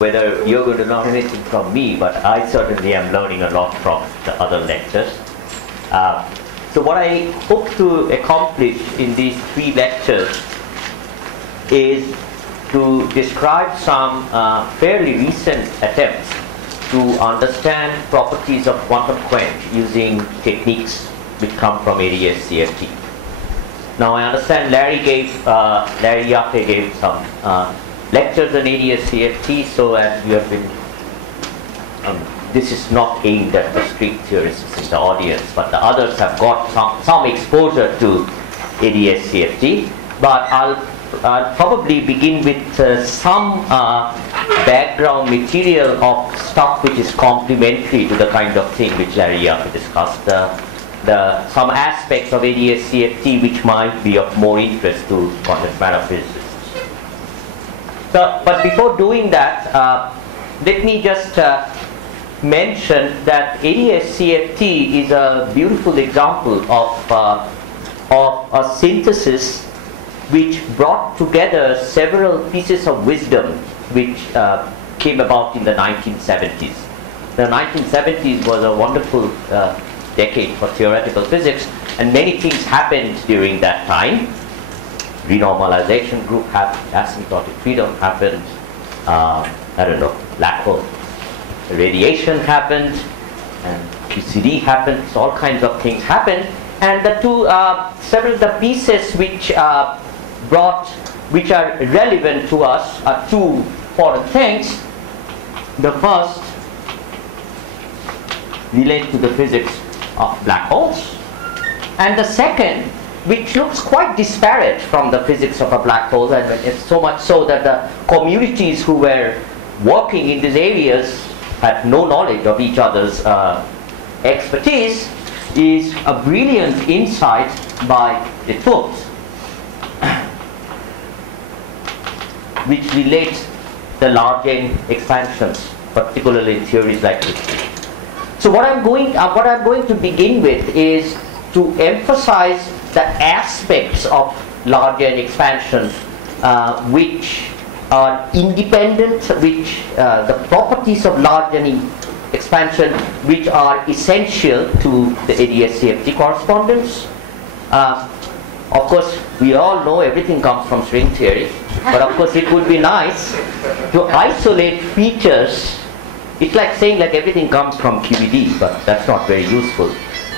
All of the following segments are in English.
whether you're going to learn anything from me, but I certainly am learning a lot from the other lectures. So what I hope to accomplish in these 3 lectures is to describe some fairly recent attempts to understand properties of quantum quench using techniques which come from IISc. Now I understand Larry Yaffe gave some lectures on IISc, so as you have been, this is not aimed at the street theorists in the audience, but the others have got some exposure to IISc. But I'll probably begin with some background material of stuff which is complementary to the kind of thing which Larry Yaffe discussed. Some aspects of IISc which might be of more interest to condensed-matter physicists. So, but before doing that, let me just mention that IISc is a beautiful example of a synthesis which brought together several pieces of wisdom which came about in the 1970s. The 1970s was a wonderful decade for theoretical physics, and many things happened during that time. Renormalization group happened, asymptotic freedom happened, black hole radiation happened, and QCD happened, so all kinds of things happened. And the several of the pieces which are relevant to us are 2 important things. The first relates to the physics of black holes, and the second, which looks quite disparate from the physics of a black hole, and it's so much so that the communities who were working in these areas had no knowledge of each other's expertise, is a brilliant insight by de Toopt, which relates the large-N expansions, particularly in theories like this. So what I'm going to begin with is to emphasize the aspects of large-N expansion which are independent, which the properties of large-N expansion which are essential to the IISc correspondence. Of course, we all know everything comes from string theory, but of course it would be nice to isolate features. It's like saying like everything comes from QED, but that's not very useful.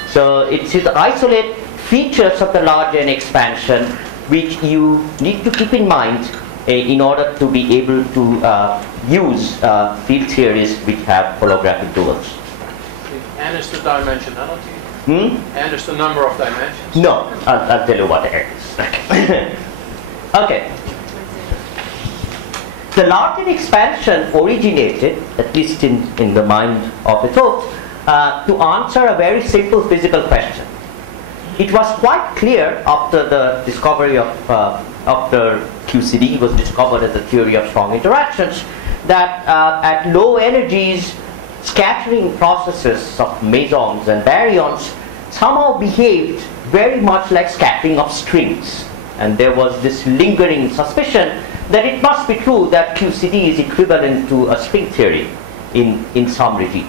So it's to isolate features of the large-N expansion which you need to keep in mind in order to be able to use field theories which have holographic duals. N is the dimensionality? N is the number of dimensions? No, I'll tell you what N is. Okay. The large-N expansion originated, at least in the mind of de Toopt, to answer a very simple physical question. It was quite clear after the discovery of, after QCD was discovered as the theory of strong interactions, that at low energies, scattering processes of mesons and baryons somehow behaved very much like scattering of strings. And there was this lingering suspicion that it must be true that QCD is equivalent to a string theory in some regime.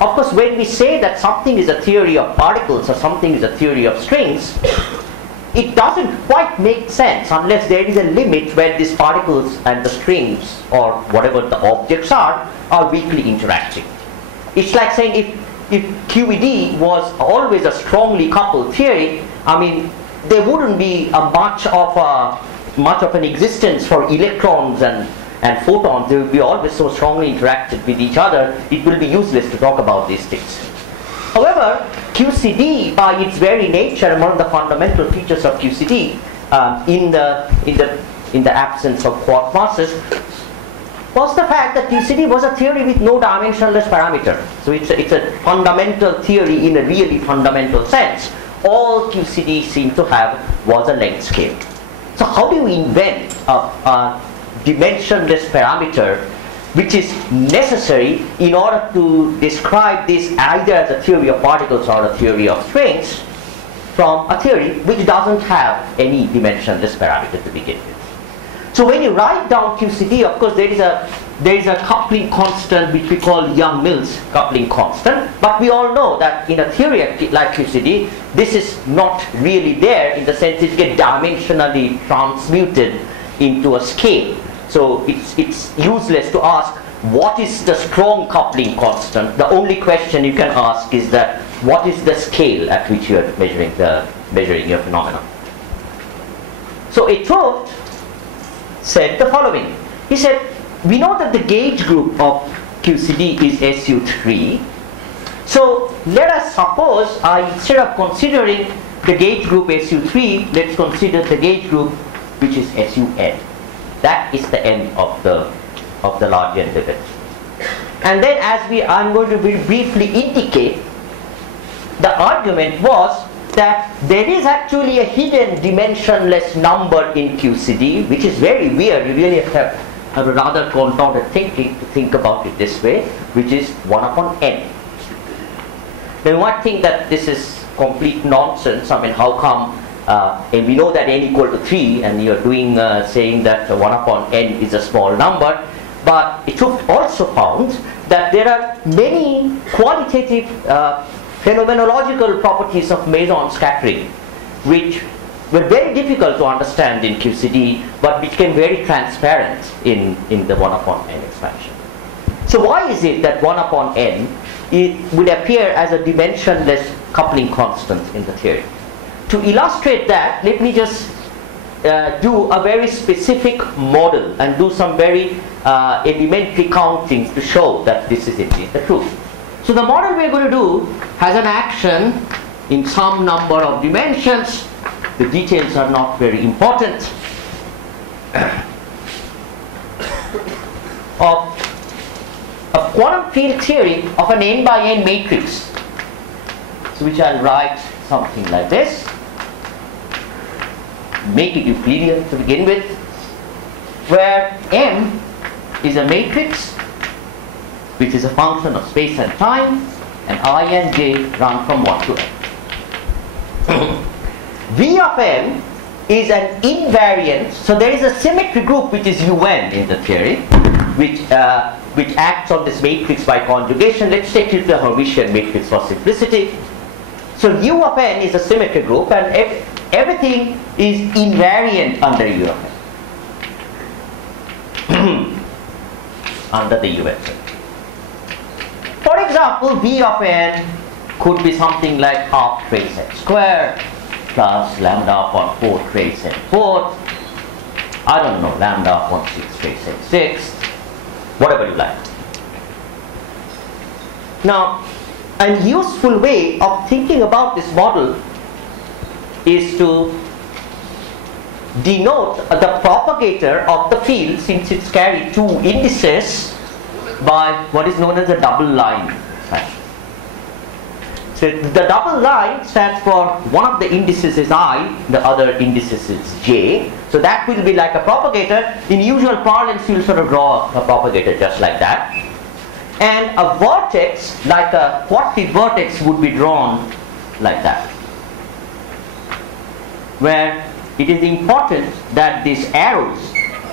Of course, when we say that something is a theory of particles or something is a theory of strings, it doesn't quite make sense unless there is a limit where these particles and the strings or whatever the objects are weakly interacting. It's like saying if QED was always a strongly coupled theory, I mean, there wouldn't be much of an existence for electrons and photons. They will be always so strongly interacted with each other, it will be useless to talk about these things. However, QCD, by its very nature, and one of the fundamental features of QCD, in the absence of quark masses, was the fact that QCD was a theory with no dimensionless parameter. So it's a fundamental theory in a really fundamental sense. All QCD seemed to have was a length scale. So how do you invent a dimensionless parameter which is necessary in order to describe this either as a theory of particles or a theory of strings from a theory which doesn't have any dimensionless parameter to begin with? So when you write down QCD, of course there is a there is a coupling constant which we call Young-Mills coupling constant, but we all know that in a theory like QCD, this is not really there, in the sense it gets dimensionally transmuted into a scale. So it's useless to ask what is the strong coupling constant. The only question you can ask is that what is the scale at which you are measuring your phenomenon. So Ethoft said the following. He said, we know that the gauge group of QCD is SU3. So let us suppose, instead of considering the gauge group SU3, let's consider the gauge group which is SUN. That is the end of the large n limit. And then I'm going to briefly indicate, the argument was that there is actually a hidden dimensionless number in QCD, which is very weird. You really have a rather confounded thinking to think about it this way, which is 1 upon n. Now you might think that this is complete nonsense. I mean, how come, and we know that n equal to 3, and you're saying that 1 upon n is a small number, but it also found that there are many qualitative phenomenological properties of meson scattering, which were very difficult to understand in QCD, but became very transparent in the 1 upon n expansion. So why is it that 1 upon n would appear as a dimensionless coupling constant in the theory? To illustrate that, let me just do a very specific model and do some very elementary counting to show that this is indeed the truth. So the model we're going to do has an action in some number of dimensions. The details are not very important. Of a quantum field theory of an n by n matrix, so which I'll write something like this. Make it Euclidean to begin with, where M is a matrix which is a function of space and time, and I and j run from 1 to n. V of m is an invariant, so there is a symmetry group which is un in the theory, which acts on this matrix by conjugation. Let's take it to the Hermitian matrix for simplicity. So u of n is a symmetry group, and everything is invariant under u of n. Under the un. For example, v of n could be something like half trace n squared plus lambda upon 4 trace n fourth, I don't know, lambda upon 6 trace n sixth, whatever you like. Now, a useful way of thinking about this model is to denote the propagator of the field, since it's carried 2 indices, by what is known as a double line fashion. So the double line stands for one of the indices is I, the other indices is j. So that will be like a propagator. In usual parlance, you'll sort of draw a propagator just like that. And a vertex, like a quadric vertex, would be drawn like that, where it is important that these arrows,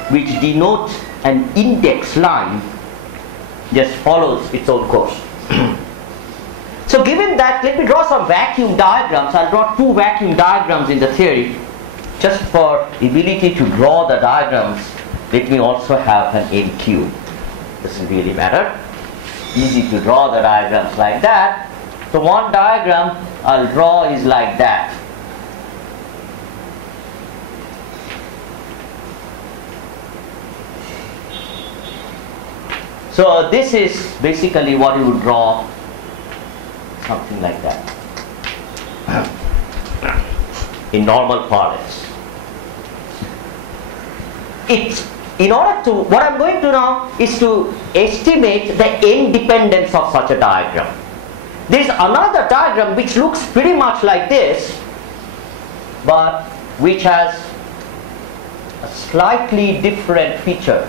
which denote an index line, just follows its own course. So given that, let me draw some vacuum diagrams. I'll draw 2 vacuum diagrams in the theory. Just for ability to draw the diagrams, let me also have an n cube. Doesn't really matter. Easy to draw the diagrams like that. So one diagram I'll draw is like that. So this is basically what you would draw, something like that, in normal parlance. What I'm going to now is to estimate the independence of such a diagram. There is another diagram which looks pretty much like this, but which has a slightly different feature.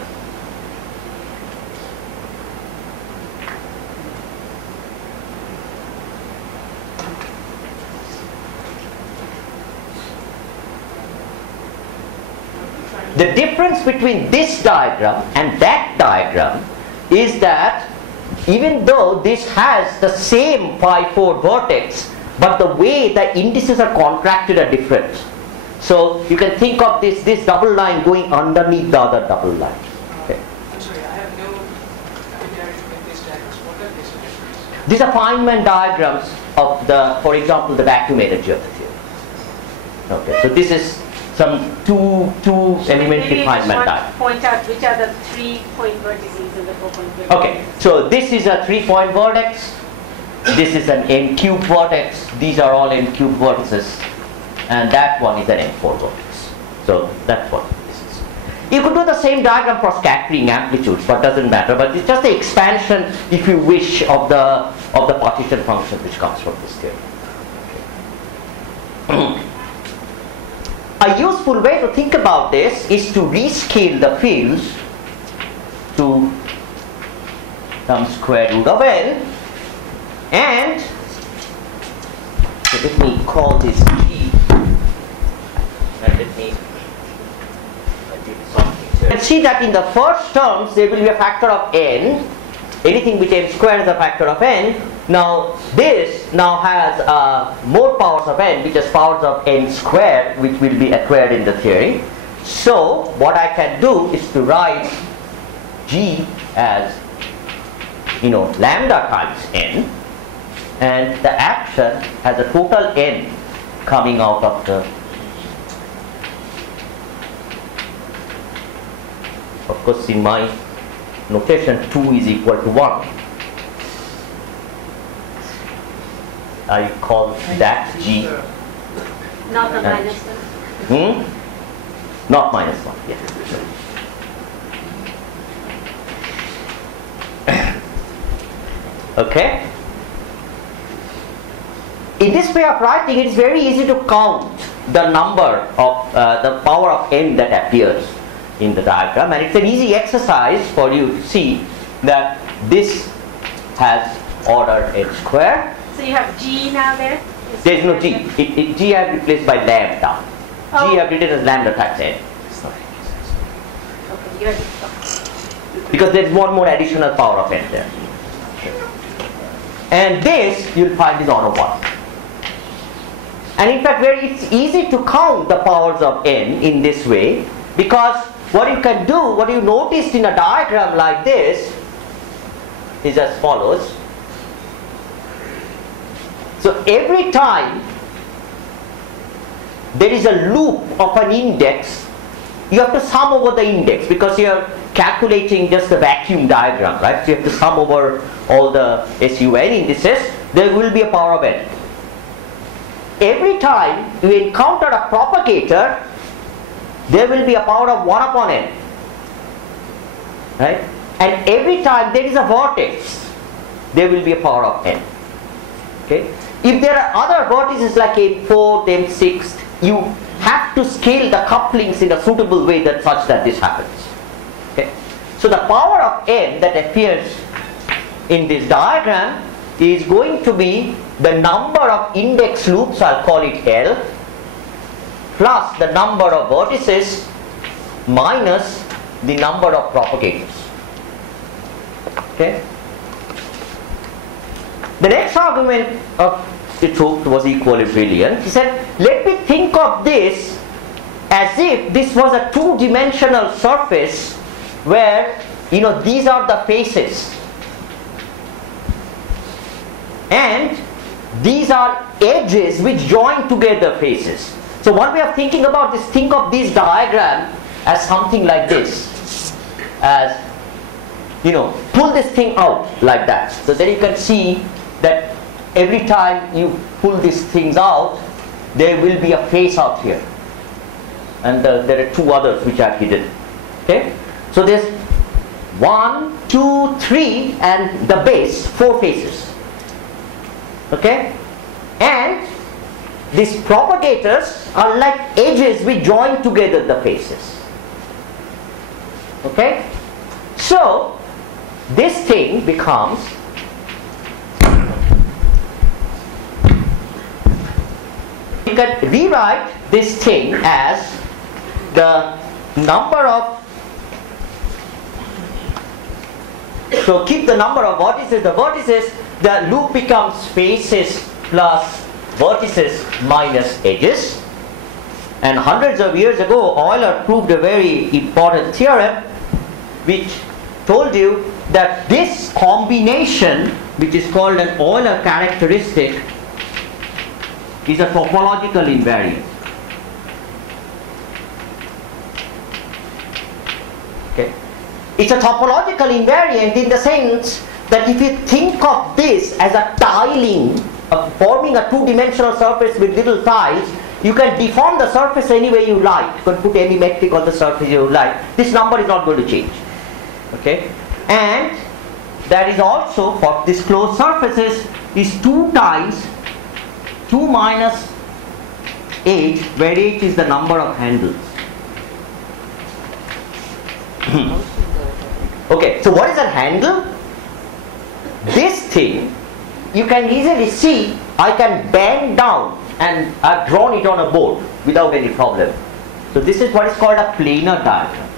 The difference between this diagram and that diagram is that even though this has the same phi 4 vertex, but the way the indices are contracted are different. So you can think of this double line going underneath the other double line. Okay. I'm sorry, I have no familiarity with these diagrams. What are these diagrams? These are Feynman diagrams of the, for example, the vacuum energy of the theory. Okay, so this is some two elementary Feynman diagram. Point out which are the 3-point vertices and the 4-point vertices. Okay, so this is a 3-point vertex. This is an n cube vertex. These are all n cube vertices, and that one is an n4 vertex. So that's what this is. You could do the same diagram for scattering amplitudes, but doesn't matter. But it's just the expansion, if you wish, of the partition function which comes from this theory. Okay. A useful way to think about this is to rescale the fields to some square root of n, and so let me call this G, and let me do something. You can see that in the first terms there will be a factor of n. Anything with n squared is a factor of n. Now this now has more powers of n, which is powers of n squared, which will be acquired in the theory. So what I can do is to write G as, lambda times n, and the action has a total n coming out of the, of course in my notation 2 is equal to 1. I call that G. Not the minus 1. Not minus 1, yes. Okay. In this way of writing, it is very easy to count the number of the power of n that appears in the diagram, and it's an easy exercise for you to see that this has order n square. So you have G now there? There is no G. G I have replaced by lambda. Oh. G I have written as lambda times n. Okay, you have Because there is one more additional power of n there. And this you'll find is order 1. And in fact, it's easy to count the powers of n in this way, because what you can do, what you noticed in a diagram like this is as follows. So every time there is a loop of an index, you have to sum over the index, because you are calculating just the vacuum diagram, right? So you have to sum over all the SUN indices. There will be a power of n. Every time you encounter a propagator, there will be a power of 1 upon n, right? And every time there is a vortex, there will be a power of n. Okay? If there are other vortices like n4, n6, you have to scale the couplings in a suitable way that such that this happens. Okay? So the power of n that appears in this diagram is going to be the number of index loops, I'll call it L, plus the number of vertices minus the number of propagators. Okay? The next argument of it was equally brilliant. He said, let me think of this as if this was a two-dimensional surface where, these are the faces and these are edges which join together faces. So one way of thinking about this, think of this diagram as something like this, as pull this thing out like that. So then you can see that every time you pull these things out, there will be a face out here, and there are 2 others which are hidden. Okay, so there's 1, 2, 3, and the base, 4 faces. Okay, and these propagators are like edges which join together the faces. Okay, so this thing becomes you can rewrite this thing as the number of, so keep the number of vertices, the loop becomes faces plus vertices minus edges. And hundreds of years ago, Euler proved a very important theorem which told you that this combination, which is called an Euler characteristic, is a topological invariant. Okay. It's a topological invariant in the sense that if you think of this as a tiling, forming a two-dimensional surface with little tiles, you can deform the surface any way you like. You can put any metric on the surface you like. This number is not going to change. Okay? And that is also, for this closed surfaces, is 2 times 2 minus h, where h is the number of handles. Okay, so what is a handle? This thing, you can easily see, I can bend down, and I've drawn it on a board without any problem. So this is what is called a planar diagram.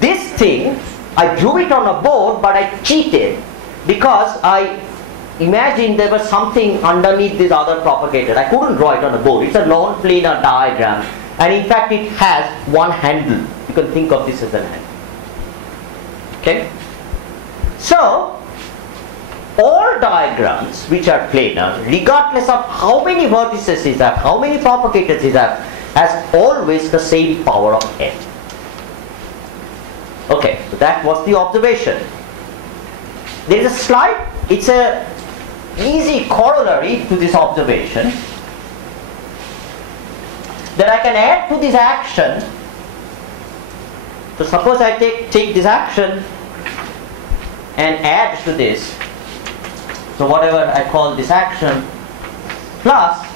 This thing, I drew it on a board, but I cheated because I imagined there was something underneath this other propagator. I couldn't draw it on a board. It's a non-planar diagram, and in fact it has one handle. You can think of this as an handle. Okay? So, all diagrams which are planar, regardless of how many vertices it has, how many propagators it has always the same power of n. Okay, so that was the observation. There is a slight, it's a easy corollary to this observation that I can add to this action. So suppose I take this action and add to this. So whatever I call this action plus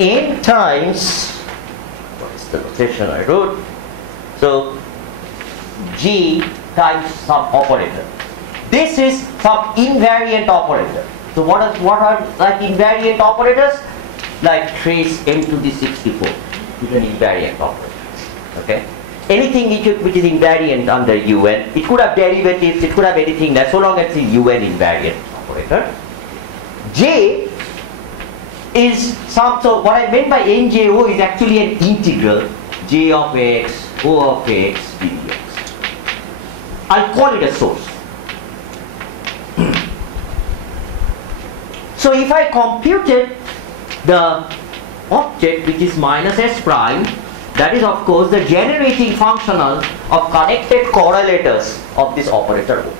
n times, what is the notation I wrote? So g times some operator. This is some invariant operator. So what are like invariant operators? Like trace m to the 64 is an invariant operator. Okay. Anything which is invariant under un, it could have derivatives, it could have anything that, so long as it's un invariant operator. J is some, so what I meant by njo is actually an integral, j of x, o of x, dx. I'll call it a source. So if I computed the object which is minus s prime, that is of course the generating functional of connected correlators of this operator O.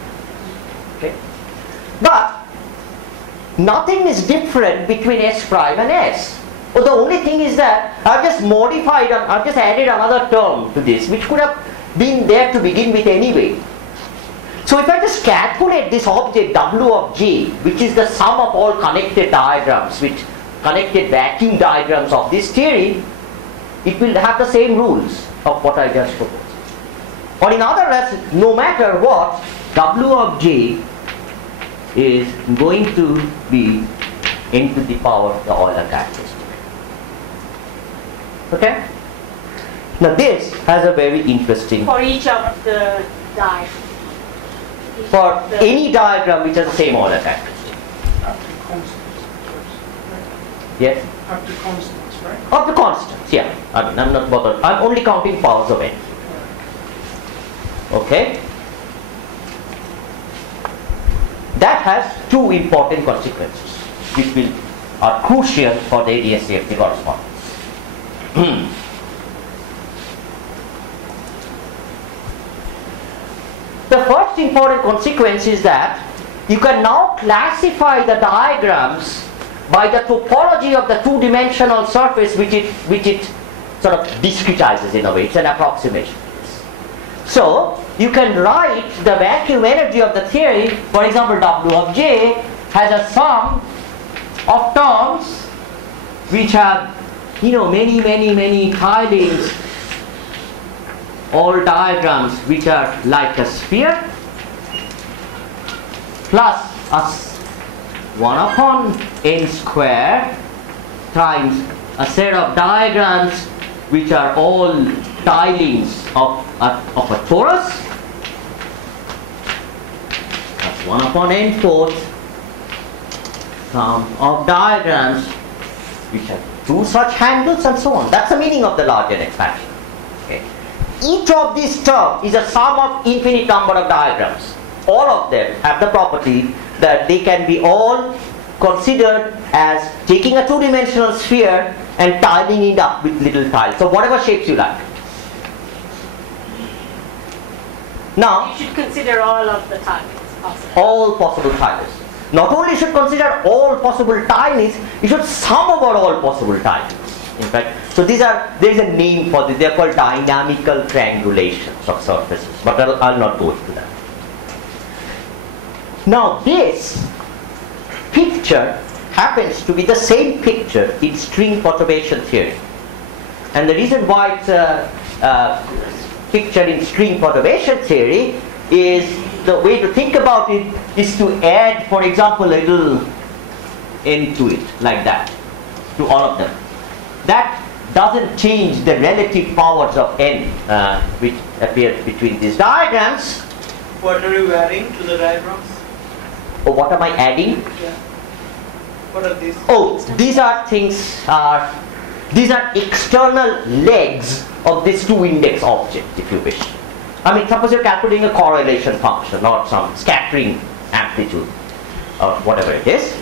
Okay? But nothing is different between s prime and s. Well, the only thing is that I've just modified, I've just added another term to this which could have been there to begin with anyway. So if I just calculate this object W of J, which is the sum of all connected diagrams, which connected vacuum diagrams of this theory, it will have the same rules of what I just proposed. Or in other words, no matter what, W of J is going to be n to the power of the Euler characteristic. Okay? Now this has a very interesting... For each of the diagrams. For any diagram which has the same Euler characteristic. Up to constants. Yes? Up to constants, right? Up to constants, yeah. I'm not bothered. I'm only counting powers of n. Okay? That has two important consequences which are crucial for the ADS-CFT correspondence. The first important consequence is that you can now classify the diagrams by the topology of the two-dimensional surface which it sort of discretizes in a way. It's an approximation. So you can write the vacuum energy of the theory, for example, W of J has a sum of terms which have, many tilings, all diagrams which are like a sphere, plus a 1 upon n square times a set of diagrams which are all tilings of a torus. That's 1 upon n4th sum of diagrams which have 2 such handles and so on. That's the meaning of the large n expansion. Okay. Each of these terms is a sum of infinite number of diagrams. All of them have the property that they can be all considered as taking a 2-dimensional sphere and tiling it up with little tiles. So whatever shapes you like. Now, You should consider all of the tilings possible. all possible tilings. Not only should consider all possible tilings, you should sum over all possible tilings. In fact, so there is a name for this. They are called dynamical triangulations of surfaces. But I'll not go into that. Now this picture happens to be the same picture in string perturbation theory. And the reason why it's a picture in string perturbation theory is the way to think about it is to add, for example, a little n to it, like that, to all of them. That doesn't change the relative powers of n which appear between these diagrams. What are you adding to the diagrams? Or what am I adding? Yeah. What are these? Oh, these are external legs of this 2-index object, if you wish. I mean, suppose you're calculating a correlation function or some scattering amplitude or whatever it is.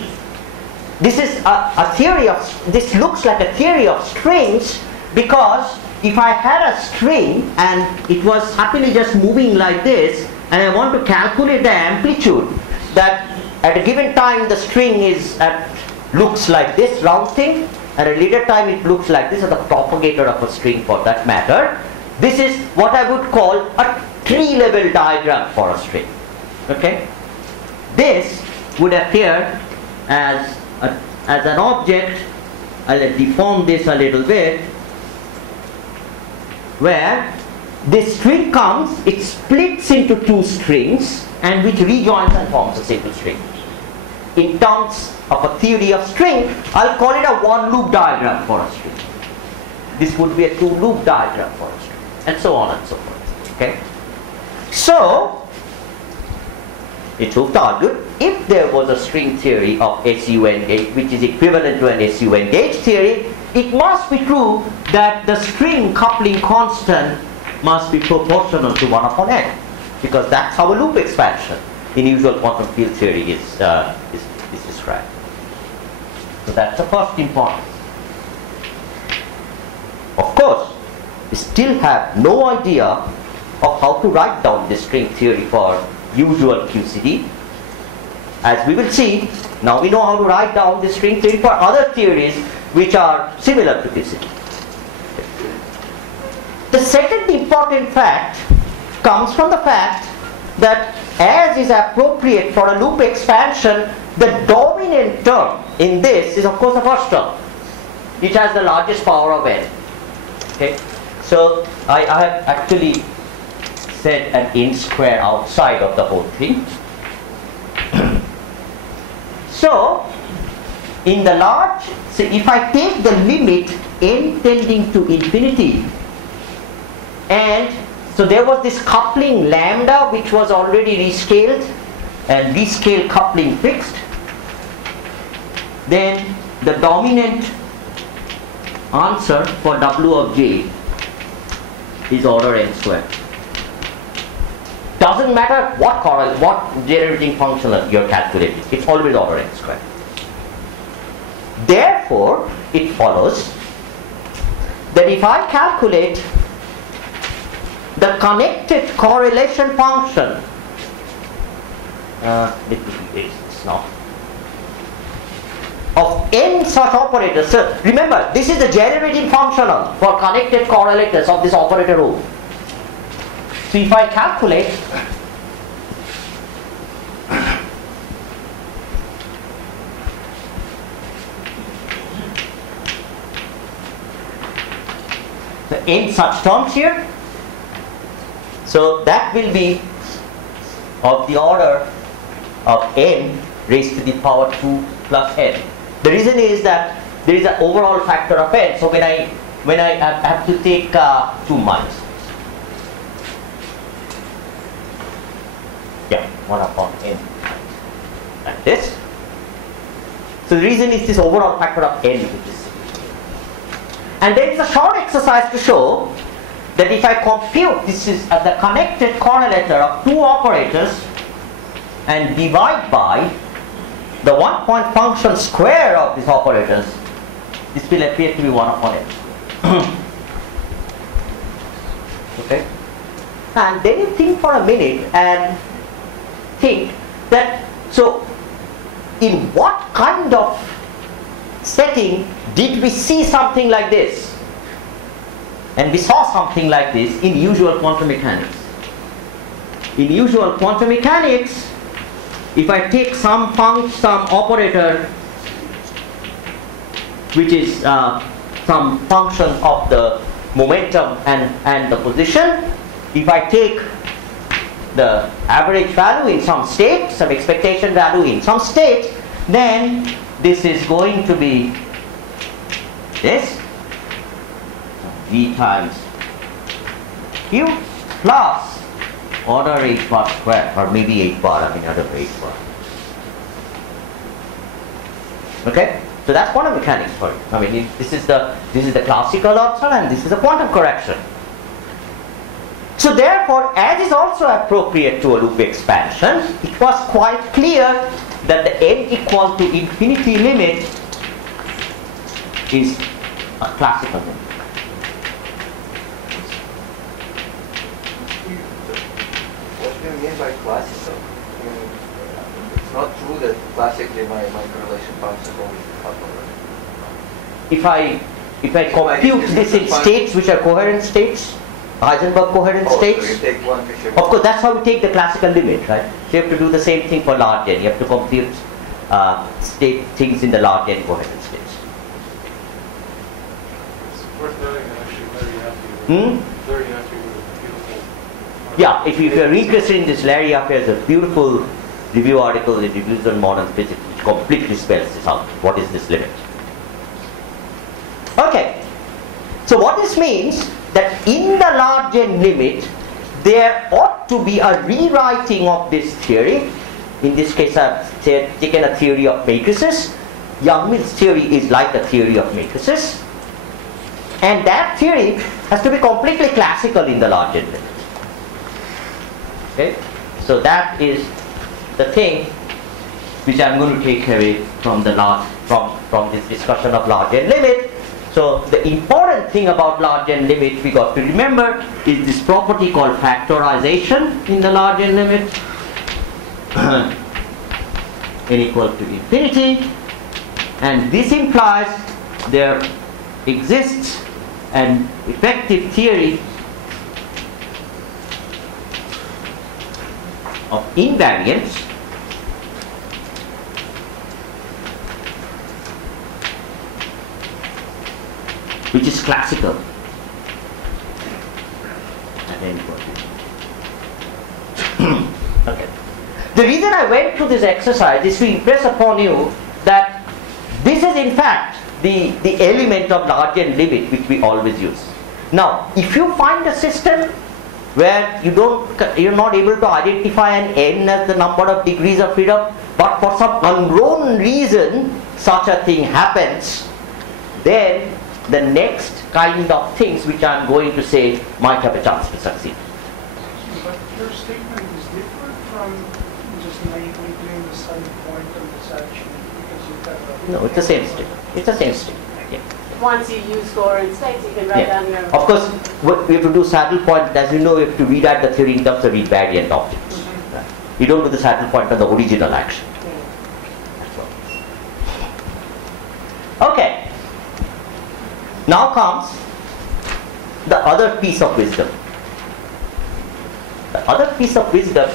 This is a theory of, this looks like a theory of strings, because if I had a string and it was happily just moving like this, and I want to calculate the amplitude, that at a given time the string is looks like this round thing, at a later time it looks like this, or the propagator of a string for that matter. This is what I would call a tree-level diagram for a string. Okay? This would appear as an object. I'll deform this a little bit, where this string comes, it splits into 2 strings, and which rejoins and forms a single string. In terms of a theory of string, I'll call it a 1-loop diagram for a string. This would be a 2-loop diagram for a string, and so on and so forth. Okay? So, it's argued, if there was a string theory of SUN gauge, which is equivalent to an SUN gauge theory, it must be true that the string coupling constant must be proportional to 1 upon n, because that's how a loop expansion in usual quantum field theory is described. So that's the first important. Of course, we still have no idea of how to write down this string theory for usual QCD. As we will see, now we know how to write down this string theory for other theories which are similar to QCD. The second important fact comes from the fact that, as is appropriate for a loop expansion, the dominant term in this is of course the first term, which has the largest power of n. Okay? So I have actually said an n square outside of the whole thing. So in the large, so if I take the limit n tending to infinity, and so there was this coupling lambda which was already rescaled, and rescale coupling fixed, then the dominant answer for W of j is order n square. Doesn't matter what generating function you're calculating, it's always order n square. Therefore, it follows that if I calculate the connected correlation function, let me erase this now, of n such operators. So remember, this is the generating functional for connected correlators of this operator O. So if I calculate the n such terms here, so that will be of the order of n raised to the power 2 plus n. The reason is that there is an overall factor of n. So when I when I have to take 2 minus. Yeah, 1 upon n. Like this. So the reason is this overall factor of n, which is. And there is a short exercise to show that if I compute, this is the connected correlator of 2 operators and divide by the 1-point function square of these operators, this will appear to be 1 upon n. Okay? And then you think for a minute and think that, so in what kind of setting did we see something like this? And we saw something like this in usual quantum mechanics. In usual quantum mechanics, if I take some operator which is some function of the momentum and the position, if I take the average value in some state, some expectation value in some state, then this is going to be this v times q plus order h bar square, or maybe h bar, I mean out of h bar. Okay, so that's quantum mechanics for you. I mean, this is the classical answer, and this is the quantum correction. So therefore, as is also appropriate to a loop expansion, it was quite clear that the n equal to infinity limit is a classical limit. What do you mean by classical? It's not true that classically my correlation function always happens. If I compute this in states which are coherent states, Heisenberg coherent states, so you take one of course that's how we take the classical limit, right? So you have to do the same thing for large n. You have to compute state things in the large n coherent states. It's worth noting that actually Larry Haffey, Larry Haffey was a beautiful. Yeah, if you're interested in this, Larry Haffey has a beautiful review article in Reviews on Modern Physics which completely spells this out. What is this limit? Okay, so what this means that in the large n limit there ought to be a rewriting of this theory. In this case I've taken a theory of matrices. Yang-Mills theory is like a theory of matrices, and that theory has to be completely classical in the large n limit. Okay, so that is the thing which I'm going to take away from the from this discussion of large n limit. So the important thing about large n limit we got to remember is this property called factorization in the large n limit n equal to infinity, and this implies there exists an effective theory of invariance which is classical at n equal to. Okay. The reason I went through this exercise is to impress upon you that this is in fact the element of large n limit which we always use. Now, if you find a system where you're not able to identify an n as the number of degrees of freedom, but for some unknown reason such a thing happens, then the next kind of things which I'm going to say might have a chance to succeed. But your statement is different from just neglecting the side point of this action because you have a... No, it's the same state. It's the same state. Yeah. Once you use coherent states, you can write down your... Of course, we have to do saddle point. As you know, we have to rewrite the theory in terms of invariant objects. Right? You don't do the saddle point on the original action. That's all. Okay. Now comes the other piece of wisdom. The other piece of wisdom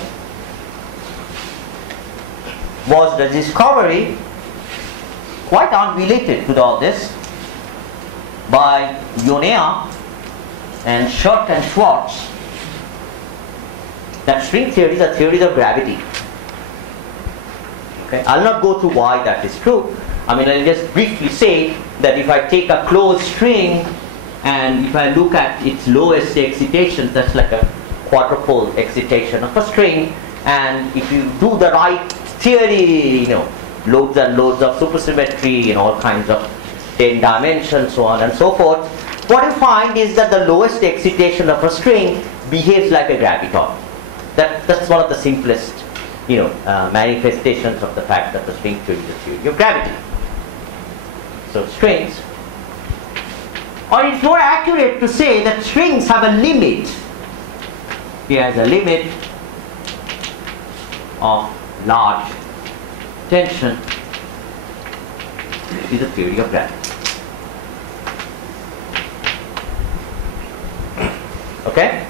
was the discovery, quite unrelated to all this, by Yonea and Schott and Schwartz, that string theories are theories of gravity. Okay, I'll not go through why that is true. I mean, I'll just briefly say that if I take a closed string and if I look at its lowest excitation, that's like a quadrupole excitation of a string, and if you do the right theory, loads and loads of supersymmetry in all kinds of 10 dimensions, so on and so forth, what you find is that the lowest excitation of a string behaves like a graviton. That's one of the simplest manifestations of the fact that the string theory is a theory of gravity. So strings, or it's more accurate to say that strings have a limit. Here is a limit of large tension is a theory of gravity. Okay?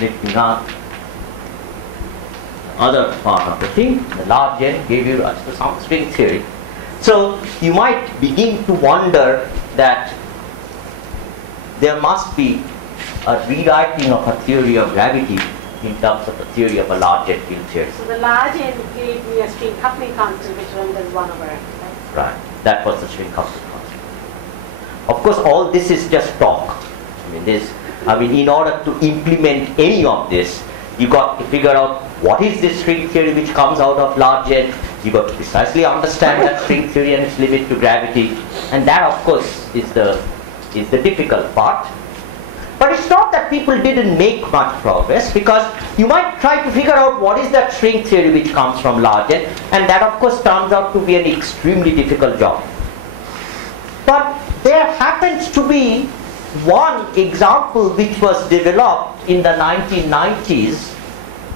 Let me now other part of the thing, the large n gave you some string theory. So you might begin to wonder that there must be a rewriting of a theory of gravity in terms of the theory of a large n field theory. So the large n gave me a string coupling constant which renders 1 over n. Right. That was the string coupling constant. Of course, all this is just talk. In order to implement any of this, you got to figure out what is this string theory which comes out of large n. You got to precisely understand that string theory and its limit to gravity, and that, of course, is the difficult part. But it's not that people didn't make much progress, because you might try to figure out what is that string theory which comes from large n, and that, of course, turns out to be an extremely difficult job. But there happens to be one example which was developed in the 1990s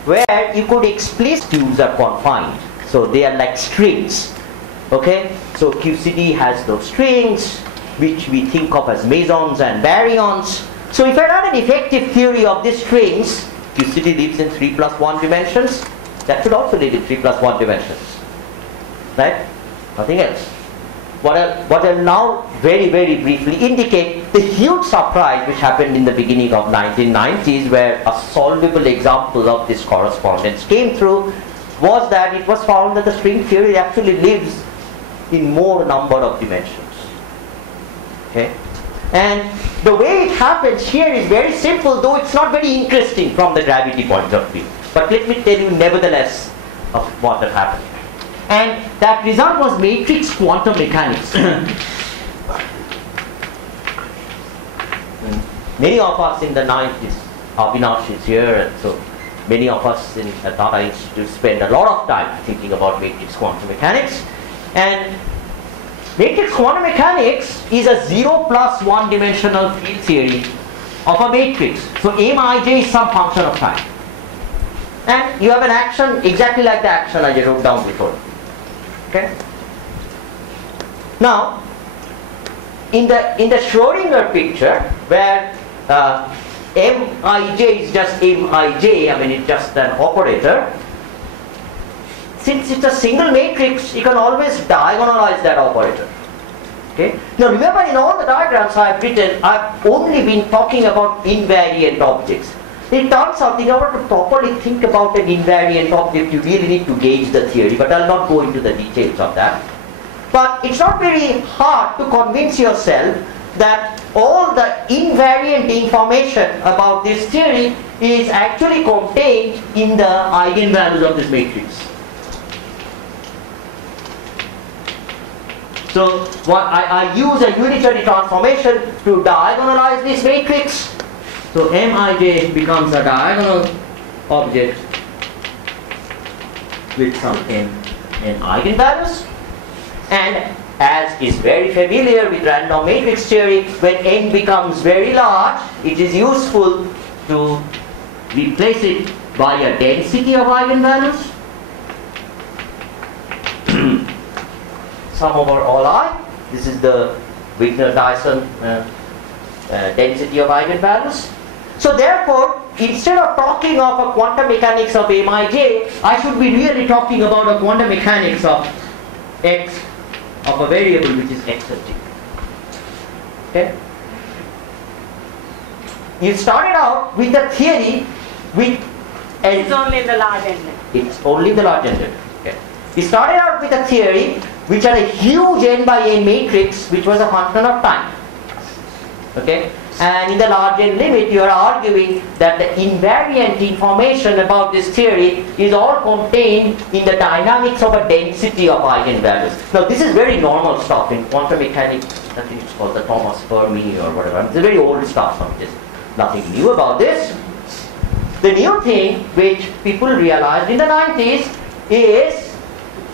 where you could explicit Q's are confined. So they are like strings. Okay? So QCD has those strings which we think of as mesons and baryons. So if I run an effective theory of these strings, QCD lives in 3+1 dimensions. That should also live in 3+1 dimensions. Right? Nothing else. What I'll now very, very briefly indicate the huge surprise which happened in the beginning of 1990s, where a solvable example of this correspondence came through, was that it was found that the string theory actually lives in more number of dimensions. Okay? And the way it happens here is very simple, though it's not very interesting from the gravity point of view. But let me tell you nevertheless of what had happened. And that result was matrix quantum mechanics. Many of us in the 90s, Avinash is here, and so many of us in the Tata Institute spend a lot of time thinking about matrix quantum mechanics. And matrix quantum mechanics is a 0+1 dimensional field theory of a matrix. So Mij is some function of time. And you have an action exactly like the action I just wrote down before. Okay? Now, in the Schrodinger picture, where Mij is just Mij, it's just an operator. Since it's a single matrix, you can always diagonalize that operator. Okay? Now remember, in all the diagrams I've written, I've only been talking about invariant objects. It turns out, in order to properly think about an invariant object, you really need to gauge the theory, but I'll not go into the details of that. But it's not very hard to convince yourself that all the invariant information about this theory is actually contained in the eigenvalues of this matrix. So what I use a unitary transformation to diagonalize this matrix. So Mij becomes a diagonal object with some n eigenvalues, and as is very familiar with random matrix theory, when n becomes very large, it is useful to replace it by a density of eigenvalues, sum over all I. This is the Wigner-Dyson density of eigenvalues. So therefore, instead of talking of a quantum mechanics of Mij, I should be really talking about a quantum mechanics of x, of a variable which is x of t. Okay? You started out with a theory with It's only in the large n. It's only the large n. Okay. You started out with a theory which are a huge n by n matrix, which was a function of time. Okay? And in the large n limit, you are arguing that the invariant information about this theory is all contained in the dynamics of a density of eigenvalues. Now, this is very normal stuff in quantum mechanics. I think it's called the Thomas Fermi or whatever. It's a very old stuff. There's nothing new about this. The new thing which people realized in the 90s is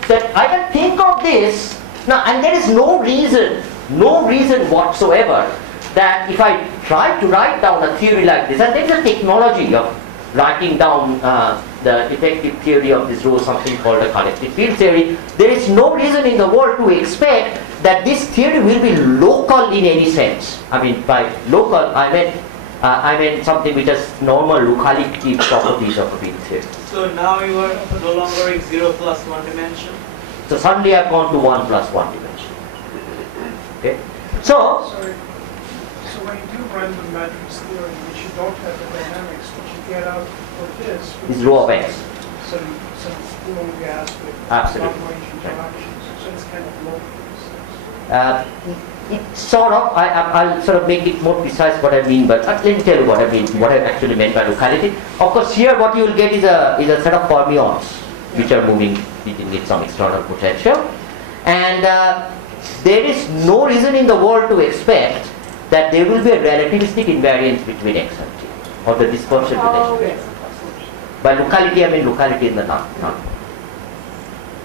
that I can think of this now, and there is no reason whatsoever that if I try to write down a theory like this, and there is a technology of writing down the effective theory of this rho, something called a collective field theory, there is no reason in the world to expect that this theory will be local in any sense. I mean, by local, I meant something which has normal locality properties of a field theory. So now you are no longer in 0 plus 1 dimension? So suddenly I've gone to 1 plus 1 dimension. Okay? So when you do random matrix theory, which you don't have the dynamics, what you get out of this is rho of x. Some Coulomb gas with Absolutely. long-range interactions. So it's kind of local. It's sort of, I'll sort of make it more precise what I mean, but let me tell you what I mean, what I actually meant by locality. Of course, here what you will get is a set of fermions which are moving with some external potential, and there is no reason in the world to expect that there will be a relativistic invariance between x and t, or the dispersion relation. By locality, I mean locality in the non.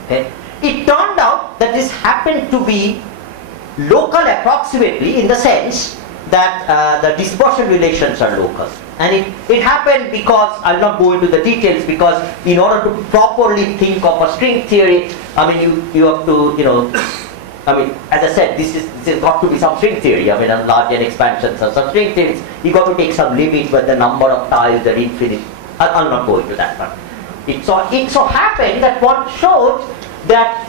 Okay. It turned out that this happened to be local approximately in the sense that the dispersion relations are local. And it happened because, I'll not go into the details, because in order to properly think of a string theory, I mean you have to, I mean, as I said, this has got to be some string theory. I mean, a large n expansions or some string theories, you got to take some limit, but the number of tiles are infinite. I'll not go into that part. It so happened that one showed that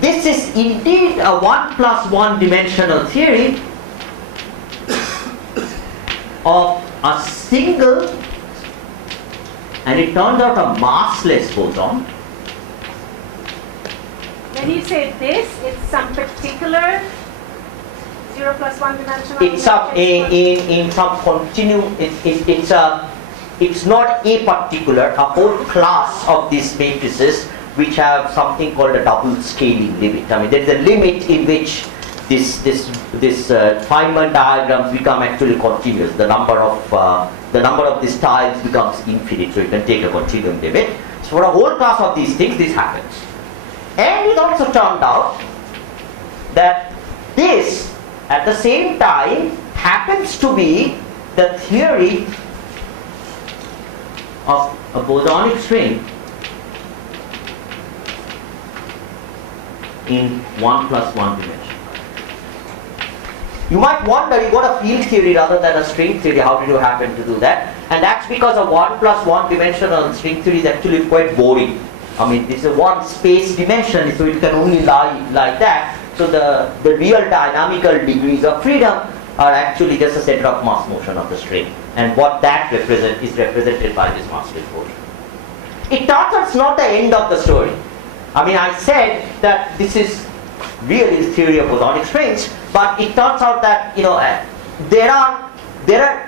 this is indeed a 1 plus 1 dimensional theory of a single, and it turns out a massless boson. When you say this, it's some particular 0 plus 1 dimensional. It's in some continuum. It's not a particular, a whole class of these matrices which have something called a double scaling limit. I mean, there is a limit in which this Feynman diagrams become actually continuous. The number of these tiles becomes infinite, so you can take a continuum limit. So for a whole class of these things, this happens. And it also turned out that this, at the same time, happens to be the theory of a bosonic string in 1 plus 1 dimension. You might wonder, you got a field theory rather than a string theory, how did you happen to do that? And that's because a 1 plus 1 dimensional string theory is actually quite boring. I mean, this is one space dimension, so it can only lie like that. So the real dynamical degrees of freedom are actually just a center of mass motion of the string. And what that represents is represented by this mass motion. It turns out it's not the end of the story. I mean, I said that this is really the theory of bosonic strings, but it turns out that, there are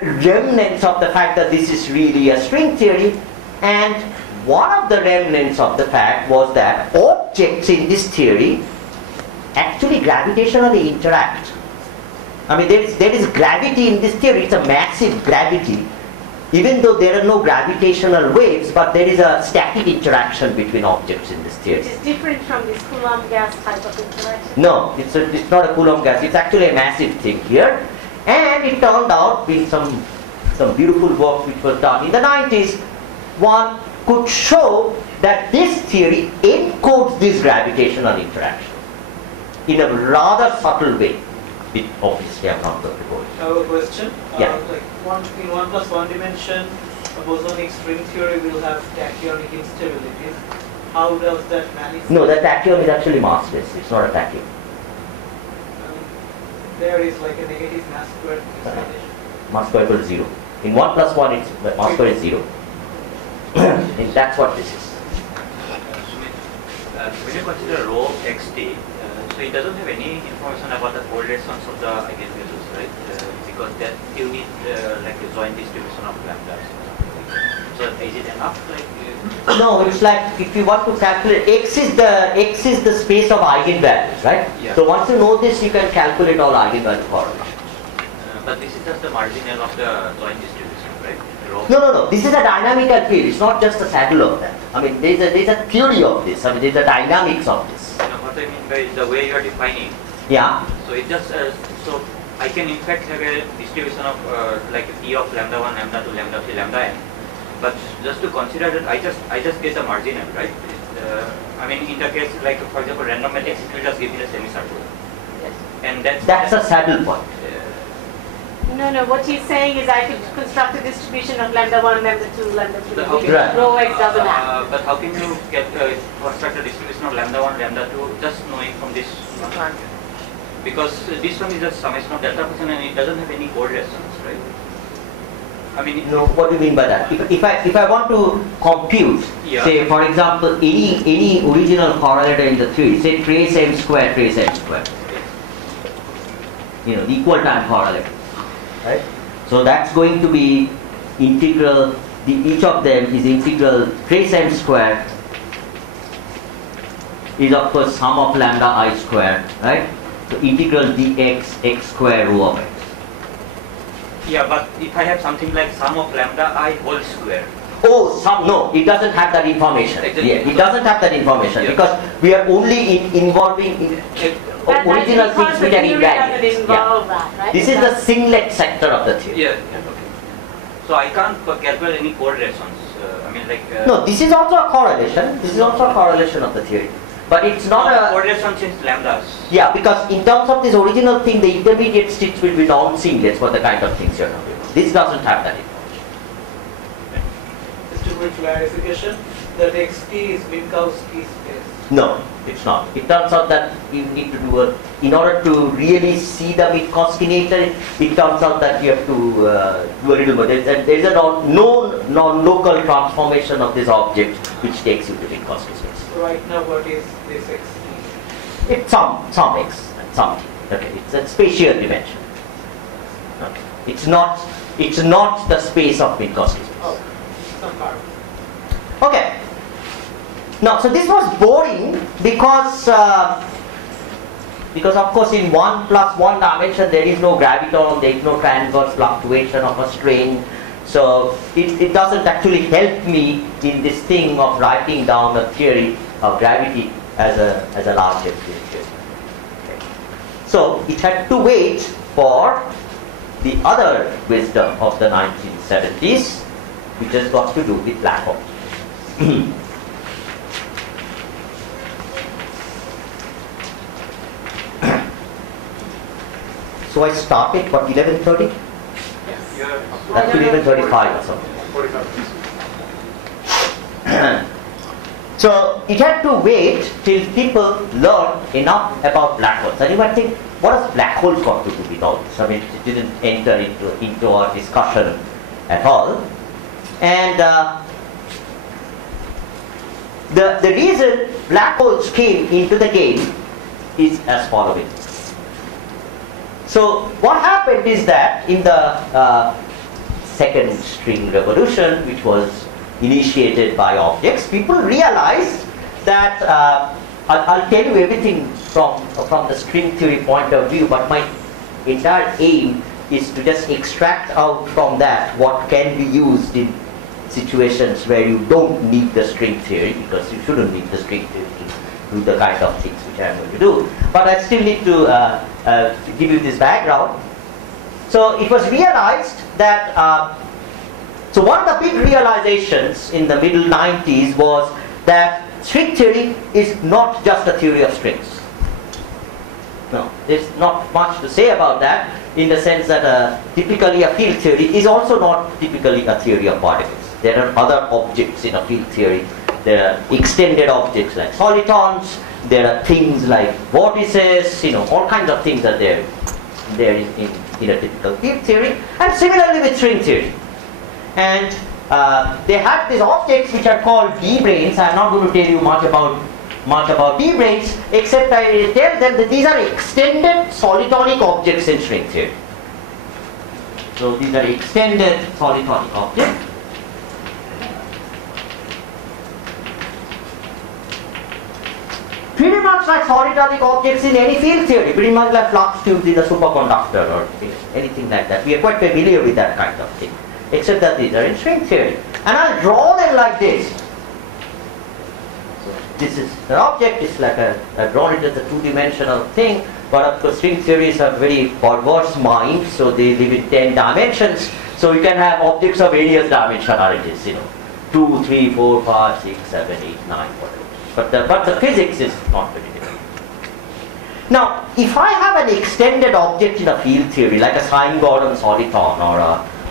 remnants of the fact that this is really a string theory, and one of the remnants of the fact was that objects in this theory actually gravitationally interact. I mean, there is gravity in this theory. It's a massive gravity, even though there are no gravitational waves, but there is a static interaction between objects in this theory. Which is different from this Coulomb gas type of interaction. No, it's not a Coulomb gas. It's actually a massive thing here. And it turned out, with some beautiful work which was done in the 90s, one could show that this theory encodes this gravitational interaction in a rather subtle way. It obviously I can't go to go. I have a question. Yeah. In 1 plus 1 dimension, a bosonic string theory will have tachyonic instabilities. How does that manifest? No, the tachyon is actually massless. It's not a tachyon. There is like a negative mass squared instabilation. Mass square equals 0. In 1 plus 1, it's mass square is 0. And that's what this is. When you consider rho xt, So it doesn't have any information about the correlations of the eigenvalues, right? Because that you need like a joint distribution of lambdas. So is it enough? Like No, it's like if you want to calculate x is the space of eigenvalues, right? Yeah. So once you know this, you can calculate all eigenvalue correlations. but this is just the marginal of the joint distribution, right? No. This is a dynamical field. It's not just a saddle of that. I mean, there's a theory of this. I mean, there's a dynamics of this. You know, what I mean by the way you are defining. Yeah. So it just so I can in fact have a distribution of like p of lambda 1, lambda 2, lambda 3, lambda n. But just to consider that, I just get the marginal, right? I mean, in the case like for example random matrix, it will just give me a semicircle. Yes. And That's a saddle point. No, what he's saying is I could construct a distribution of lambda 1, lambda 2, lambda 3. But how can Right. Rho x doesn't have. But how can you get construct a distribution of lambda 1, lambda 2 just knowing from this one? Because this one is just summation of delta function and it doesn't have any correlations, right? I mean, No, what do you mean by that? If I want to compute, Yeah. say for example, any original correlator in the theory, say trace m square, you know, the equal time correlator, right? So that's going to be integral. Each of them is integral trace m square is of course sum of lambda I square, right? So integral dx x square rho of x. yeah, but if I have something like sum of lambda I whole square. Oh, no, it doesn't have that information. Exactly. Yeah, it doesn't have that information Yeah. because we are only involving in original things which are invariant. Involve that, right? This is the singlet sector of the theory. Yeah, okay. So I can't calculate any correlations. I mean, like. No, this is also a correlation. This is also a correlation of the theory. But it's not a... correlation since lambdas. Yeah, because in terms of this original thing, the intermediate stitch will be non-singlets for the kind of things you're talking about. This doesn't have that information. Just a quick clarification, that xt is Minkowski space. No, it's not. It turns out that you need to do in order to really see the Minkowski nature, it turns out that you have to do a little more. There's a non-local transformation of this object which takes you to Minkowski space. Right now, what is this xt? It's some x and some t. Okay, it's a spatial dimension. Okay. It's not the space of Minkowski space. Oh, some part. Okay. Now, so this was boring because of course in 1 plus 1 dimension there is no graviton, there is no transverse fluctuation of a strain. So it doesn't actually help me in this thing of writing down a theory of gravity as a larger theory. Okay. So it had to wait for the other wisdom of the 1970s, which has got to do with black holes. So I started what 11:30? That's 11:35 or something. 45. So it had to wait till people learn enough about black holes. And you might think, what has black holes got to do with all this? I mean, it didn't enter into our discussion at all. And the reason black holes came into the game is as following. So what happened is that in the second string revolution, which was initiated by objects, people realized that I'll tell you everything from the string theory point of view, but my entire aim is to just extract out from that what can be used in situations where you don't need the string theory, because you shouldn't need the string theory to do the kind of things which I am going to do. But I still need to give you this background. So it was realized that so one of the big realizations in the middle 90s was that string theory is not just a theory of strings. No, there's not much to say about that, in the sense that typically a field theory is also not typically a theory of particles. There are other objects in a field theory. There are extended objects like solitons. There are things like vortices. You know, all kinds of things are there in a typical field theory. And similarly with string theory. And they have these objects which are called D-branes. I'm not going to tell you much about much about D-branes, except I tell them that these are extended solitonic objects in string theory. So these are extended solitonic objects. Pretty much like solitonic objects in any field theory, pretty much like flux tubes in a superconductor or anything like that. We are quite familiar with that kind of thing, except that these are in string theory. And I'll draw them like this. So this is an object, it's like I've drawn it as a two-dimensional thing, but of course string theories are very perverse mind, so they live in 10 dimensions. So you can have objects of various dimensionalities, 2, 3, 4, 5, 6, 7, 8, 9, whatever. But the physics is not very different. Now, if I have an extended object in a field theory, like a sine-Gordon soliton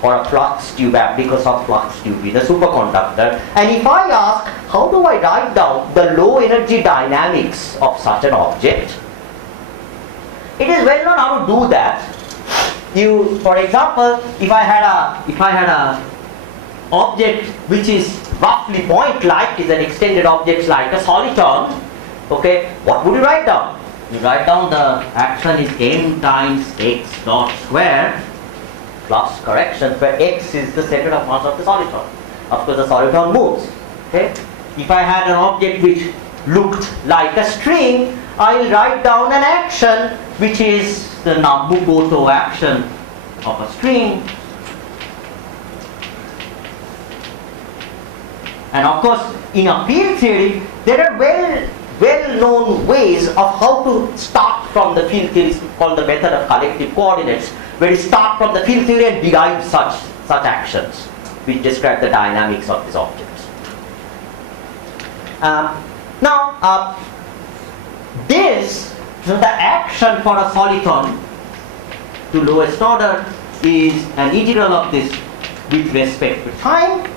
or a flux tube, Ablikosov flux tube in a superconductor, and if I ask, how do I write down the low energy dynamics of such an object? It is well known how to do that. For example, if I had a object which is roughly point-like, is an extended object like a soliton, okay, what would you write down? You write down the action is m times x dot square plus correction, where x is the center of mass of the soliton. Of course, the soliton moves. Okay. If I had an object which looked like a string, I will write down an action which is the Nabu-Goto action of a string. And of course, in a field theory, there are well-known ways of how to start from the field theory. It's called the method of collective coordinates, where you start from the field theory and derive such actions, which describe the dynamics of these objects. So the action for a soliton to lowest order is an integral of this with respect to time.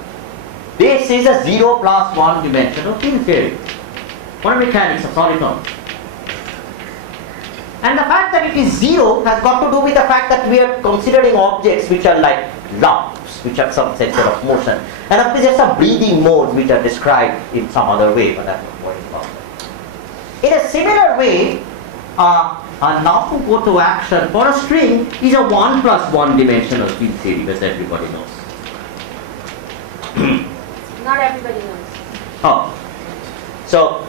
This is a 0 plus 1 dimensional field theory. Quantum mechanics of solitons. And the fact that it is 0 has got to do with the fact that we are considering objects which are like lumps, which have some center of motion. And of course there are some breathing modes which are described in some other way, but I'm not worried about that. In a similar way, a Nabu-Goto action for a string is a 1 plus 1 dimensional field theory, as everybody knows. Not everybody knows. Oh. So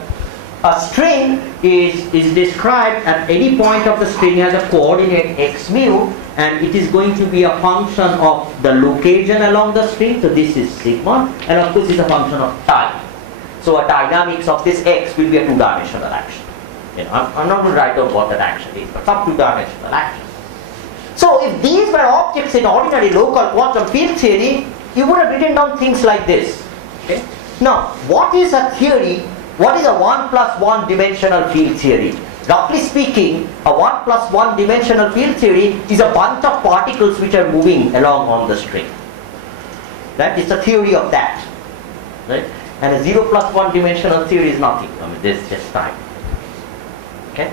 a string is described at any point of the string as a coordinate x mu, and it is going to be a function of the location along the string. So this is sigma, and of course it's a function of time. So a dynamics of this x will be a two-dimensional action. I'm not going to write down what that action is, but some two-dimensional action. So if these were objects in ordinary local quantum field theory, you would have written down things like this. Okay? Now, what is a theory? What is a 1 plus 1 dimensional field theory? Roughly speaking, a 1 plus 1 dimensional field theory is a bunch of particles which are moving along on the string. That is the theory of that. Right? And a 0 plus 1 dimensional theory is nothing. This is just time. Okay?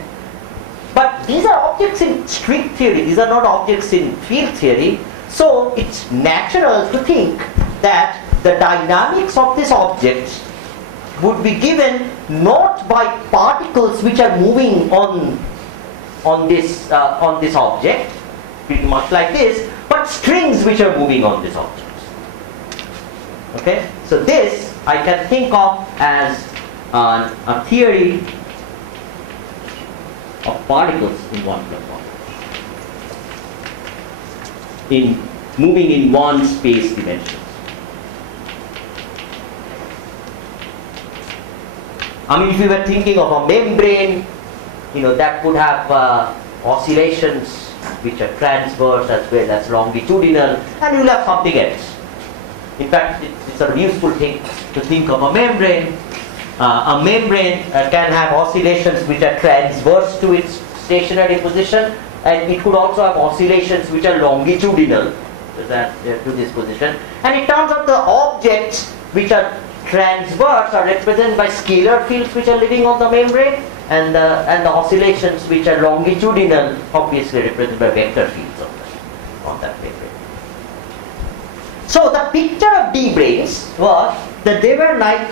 But these are objects in string theory. These are not objects in field theory. So it's natural to think that the dynamics of this object would be given not by particles which are moving on this object, pretty much like this, but strings which are moving on this object. Okay, so this I can think of as a theory of particles in 1 plus 1, in moving in one space dimension. I mean, if you were thinking of a membrane, that could have oscillations which are transverse as well as longitudinal, and you'll have something else. In fact, it's a useful thing to think of a membrane. A membrane can have oscillations which are transverse to its stationary position, and it could also have oscillations which are longitudinal to this position. And it turns out the objects which are transverse are represented by scalar fields which are living on the membrane, and the oscillations which are longitudinal obviously represented by vector fields on that membrane. So the picture of D-branes was that they were like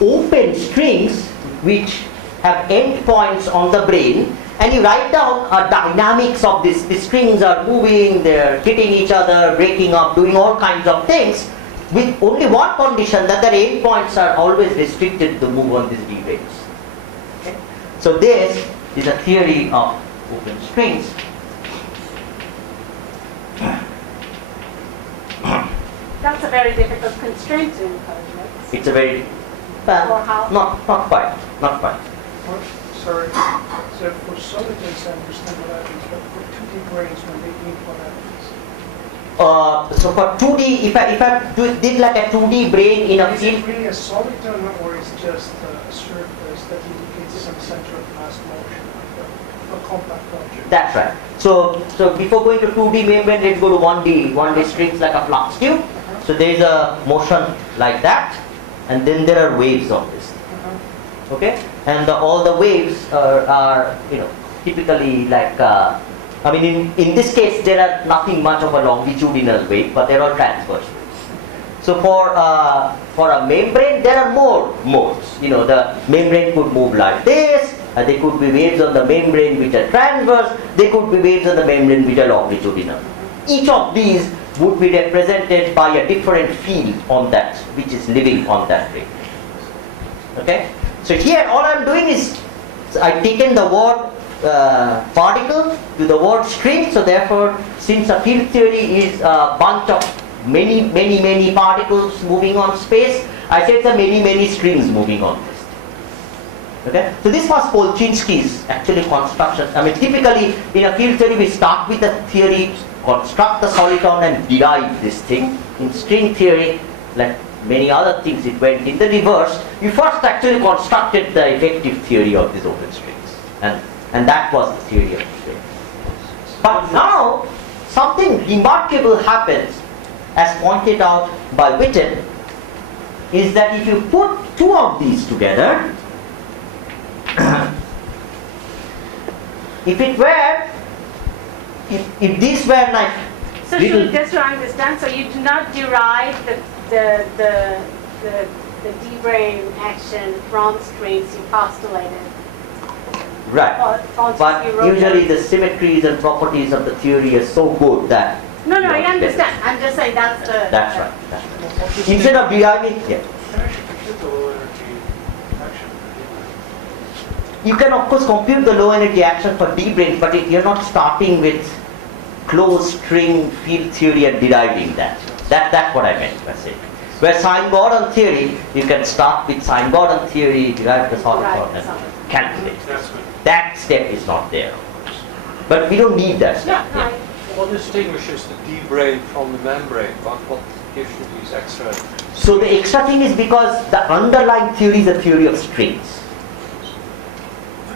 open strings which have endpoints on the brain, and you write down dynamics of this. The strings are moving, they're hitting each other, breaking up, doing all kinds of things, with only one condition, that their endpoints are always restricted to move on these D branes. Okay? So this is a theory of open strings. That's a very difficult constraint to impose, right? It's a very Or how? not quite. Or, sorry, so for solid things I understand what happens, but for 2D brains when they meet what happens? So for 2D, if I did like a 2D brain in a Is field, it really a solid term or is just a surface that indicates some center of mass motion, like a compact object? that's right. So before going to 2D membrane, let's go to 1D strings like a flux tube. So there is a motion like that, and then there are waves of this. Okay, and all the waves are typically like in this case there are nothing much of a longitudinal wave, but they're all transverse waves. So for a membrane there are more modes. The membrane could move like this. There could be waves on the membrane which are transverse. There could be waves on the membrane which are longitudinal. Each of these would be represented by a different field on that, which is living on that brain. Okay. So here all I am doing is I've taken the word particle to the word string. So therefore, since a field theory is a bunch of many particles moving on space, I said it's a many strings moving on this. Okay? So this was Polchinski's actually construction. Typically in a field theory we start with the theory, construct the soliton and derive this thing. In string theory, like many other things, it went in the reverse. We first actually constructed the effective theory of these open strings, and that was the theory of the string. But now something remarkable happens, as pointed out by Witten, is that if you put two of these together, if these were like So just to understand, so you do not derive the D-brain action from strings, you postulate it. right, Or but you wrote usually down. the symmetries and properties of the theory are so good that No, I understand. I'm just saying that's the... that's right. That's right. Instead of deriving, yeah. Can actually compute the low energy action. You can of course compute the low energy action for D-brains, but you're not starting with closed string field theory and deriving that. That's what I meant by saying. Where Sine-Gordon theory, you can start with Sine-Gordon theory, derive the soliton and calculate. That's good. That step is not there, of course. But we don't need that step. Yeah, What distinguishes the D-brain from the membrane? What gives you these extra? So the extra thing is because the underlying theory is a theory of strings.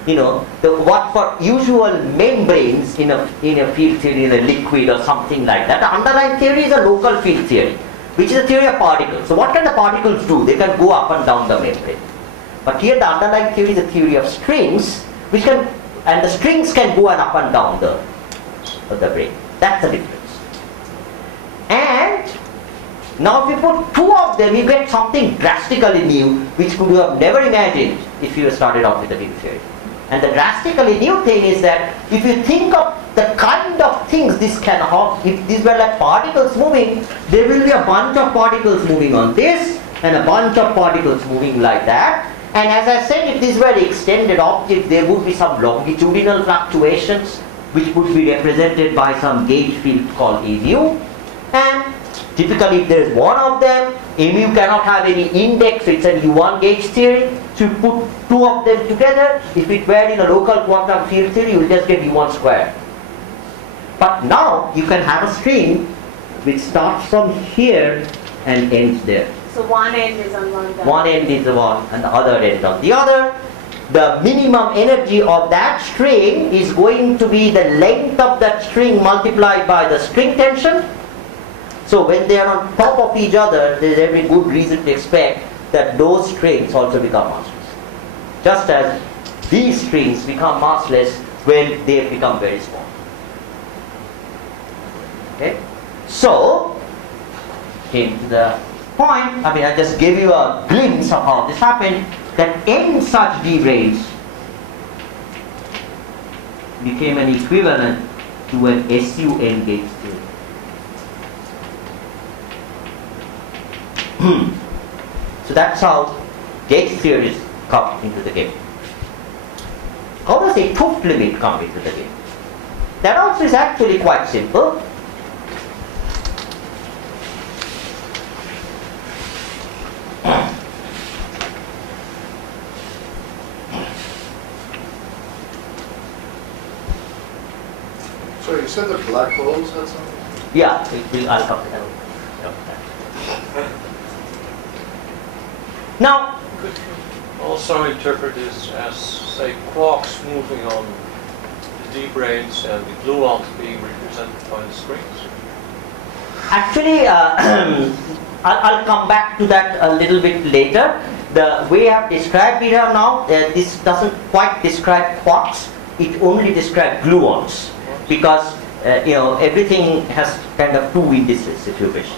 What for usual membranes in a field theory, in a liquid or something like that, the underlying theory is a local field theory, which is a theory of particles. So what can the particles do? They can go up and down the membrane. But here the underlying theory is a theory of strings, and the strings can go up and down the brain. That's the difference. And now if you put two of them, you get something drastically new, which could you have never imagined if you started off with the field theory. And the drastically new thing is that if you think of the kind of things this can have, if these were like particles moving, there will be a bunch of particles moving on this, and a bunch of particles moving like that. And as I said, if these were extended objects, there would be some longitudinal fluctuations, which would be represented by some gauge field called mu. And typically if there is one of them, mu cannot have any index, so it's a U1 gauge theory. So you put two of them together, if it were in a local quantum field theory, you will just get U1 squared. But now you can have a string which starts from here and ends there. So one end is on one side. One end is the one and the other end on the other. The minimum energy of that string is going to be the length of that string multiplied by the string tension. So when they are on top of each other, there is every good reason to expect that those strings also become massless. Just as these strings become massless when they become very small. Okay? So, came to the point, I mean, I just gave you a glimpse of how this happened, that n such d branes became an equivalent to an SUN gauge theory. So that's how gauge theories come into the game. How does a 't Hooft limit come into the game? That also is actually quite simple. So you said the black holes had something? Yeah, I'll come to that. Now, Could you also interpret this as, say, quarks moving on the D branes and the gluons being represented by the strings? actually, I'll come back to that a little bit later. The way I've described it here now, this doesn't quite describe quarks. It only describes gluons, because everything has kind of two indices, if you wish.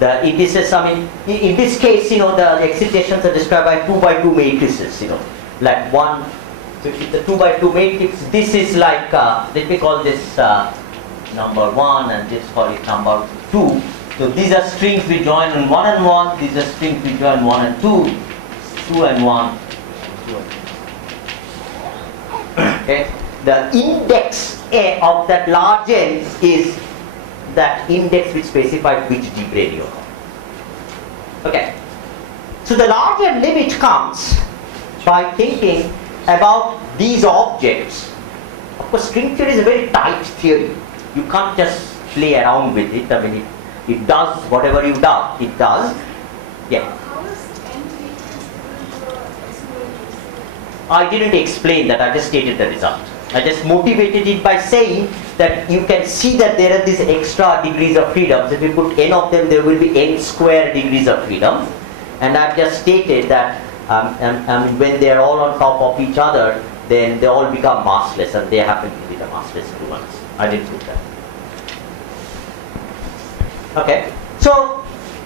The indices, I mean, in this case, the excitations are described by 2 by 2 matrices, like one. So if the 2 by 2 matrix, this is like, let me call this number 1 and this call it number 2. So these are strings we join in 1 and 1, these are strings we join 1 and 2, 2 and 1, 2 and 2. Okay. The index A of that large N is that index which specifies which D brane you have. Okay. So the larger limit comes by thinking about these objects. Of course, string theory is a very tight theory. You can't just play around with it. I mean, it does whatever you do. It does. Yeah. How is n matrix equal to SUN? I didn't explain that. I just stated the result. I just motivated it by saying that you can see that there are these extra degrees of freedom. So if you put n of them, there will be n square degrees of freedom. And I've just stated that when they are all on top of each other, then they all become massless, and they happen to be the massless gluons. I didn't put that. Okay. So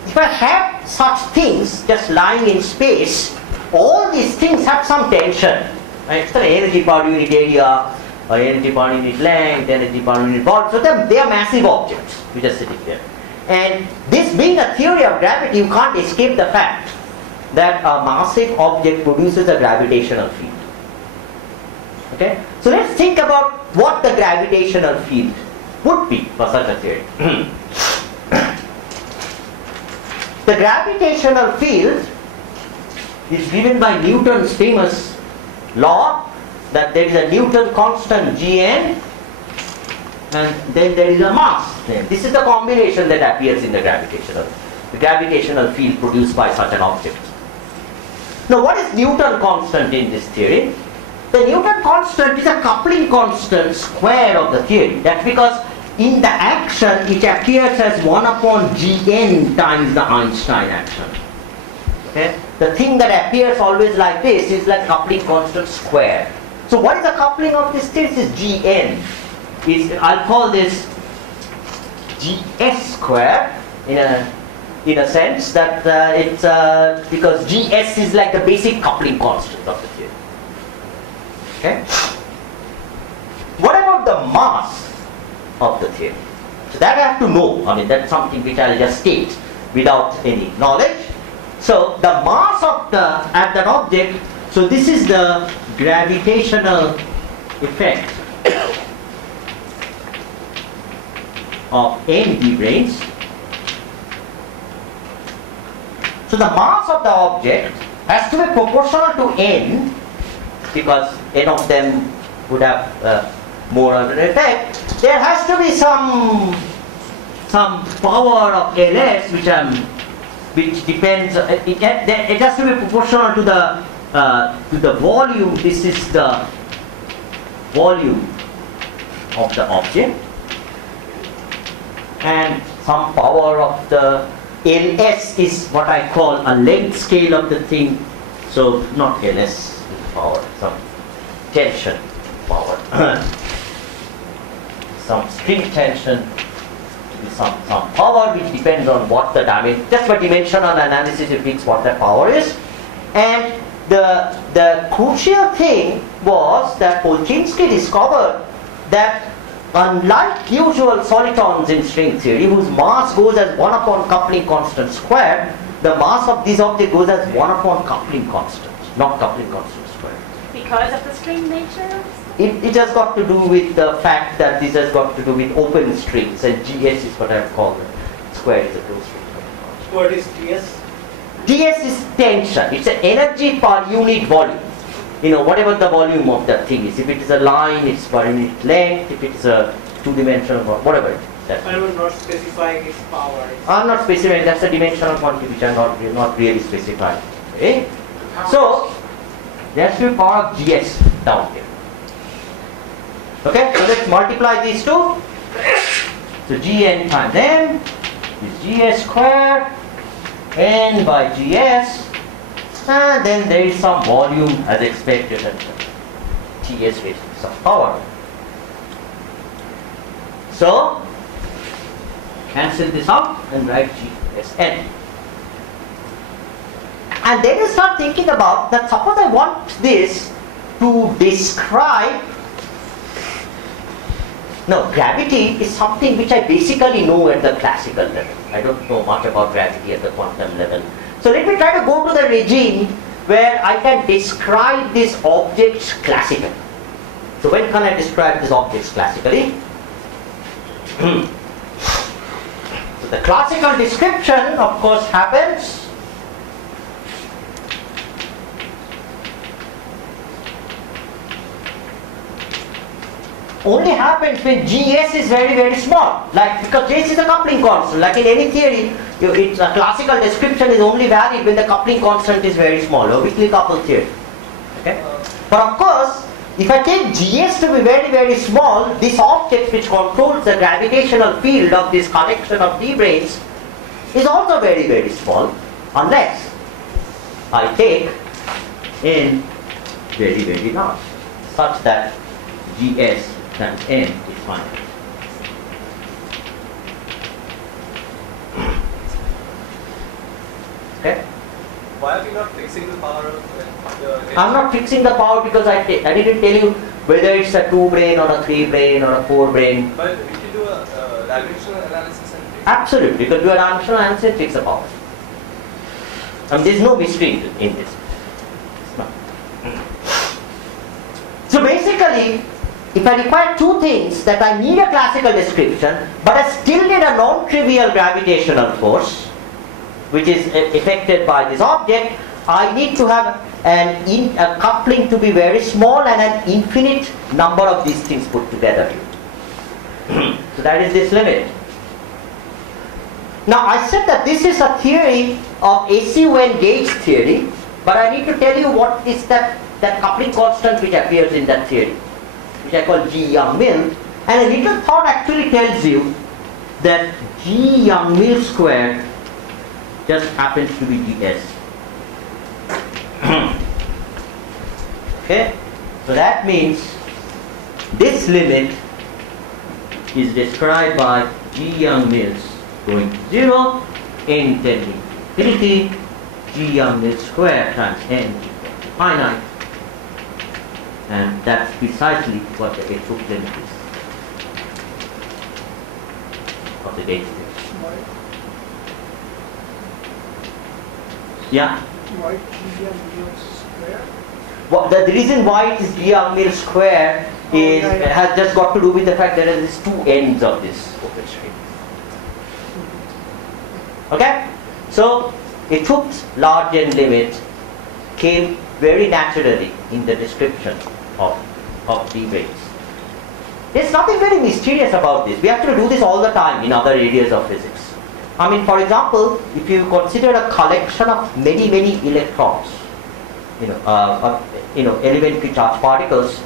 if I have such things just lying in space, all these things have some tension. It's an energy per unit area, or energy per unit length, energy per unit volume. So they are massive objects which are sitting there. And this being a theory of gravity, you can't escape the fact that a massive object produces a gravitational field. Okay? So let's think about what the gravitational field would be for such a theory. The gravitational field is given by Newton's famous law that there is a Newton constant Gn and then there is a mass. This is the combination that appears in the gravitational field produced by such an object. Now, what is Newton constant in this theory? The Newton constant is a coupling constant square of the theory. That's because in the action it appears as 1 upon Gn times the Einstein action. Okay? The thing that appears always like this is like coupling constant square. So what is the coupling of this thing? This is Gn. I'll call this Gs square in a sense that it's because Gs is like the basic coupling constant of the theory. Okay? What about the mass of the theory? So that I have to know. I mean, that's something which I'll just state without any knowledge. So the mass of that object, so this is the gravitational effect of n D branes. So the mass of the object has to be proportional to n, because n of them would have more of an effect. There has to be some power of Ls which depends. It has to be proportional to the volume. This is the volume of the object, and some power of the Ls is what I call a length scale of the thing. So not Ls power, some tension power, some string tension to some power which depends on what the dimension, just by dimensional analysis you fix what that power is. And the crucial thing was that Polchinski discovered that unlike usual solitons in string theory, whose mass goes as 1 upon coupling constant squared, the mass of this object goes as 1 upon coupling constant, not coupling constant squared. Because of the string nature? It has got to do with the fact that this has got to do with open strings, and GS is what I call it. Square is a closed string. What is DS? DS is tension. It's an energy per unit volume. You know, whatever the volume of that thing is. If it is a line, it's per unit length. If it is a two-dimensional, whatever it is. I will not specifying its power. I'm not specifying. That's a dimensional quantity which I'm not really specifying. Okay? So, there has to be power of GS down here. Okay? So let's multiply these two. So Gn times n is GS square, n by GS, and then there is some volume as expected at TS raised to some power. So, cancel this out and write GSN. And then you start thinking about that, suppose I want this to describe. No, gravity is something which I basically know at the classical level. I don't know much about gravity at the quantum level. So let me try to go to the regime where I can describe these objects classically. So when can I describe these objects classically? So the classical description, of course, happens only happens when GS is very, very small. Like, because GS is a coupling constant. Like in any theory, it's a classical description is only valid when the coupling constant is very small, a weakly coupled theory. Okay? But of course, if I take GS to be very, very small, this object which controls the gravitational field of this collection of d-branes is also very, very small, unless I take n very, very large, such that GS times n is finite. Okay? Why are we not fixing the power of the I'm not fixing the power because I didn't tell you whether it's a 2-brane or a 3-brane or a 4-brane. But we can do a dimensional analysis and fix. Absolutely, because you are dimensional analysis and fix the power. And there is no mystery in this. So basically, if I require two things, that I need a classical description, but I still need a non-trivial gravitational force, which is affected by this object, I need to have a coupling to be very small and an infinite number of these things put together. So that is this limit. Now I said that this is a theory of SUN gauge theory, but I need to tell you what is that coupling constant which appears in that theory, which I call G Young-Mill. And a little thought actually tells you that G Young-Mill squared just happens to be GS. Okay, so that means this limit is described by G Young-Mills going to 0, n tending to infinity, G Young-Mills square times n finite, and that's precisely what the H-hook limit is of the gauge theory. Yeah? Why G-Young-Mill square? Well, the reason why it is G-Young-Mill square is has just got to do with the fact that there is two ends of this open string. Okay? So, H-Hook's large n limit came very naturally in the description of d-branes. There's nothing very mysterious about this. We actually do this all the time in other areas of physics. I mean, for example, if you consider a collection of many, many electrons, elementary charged particles,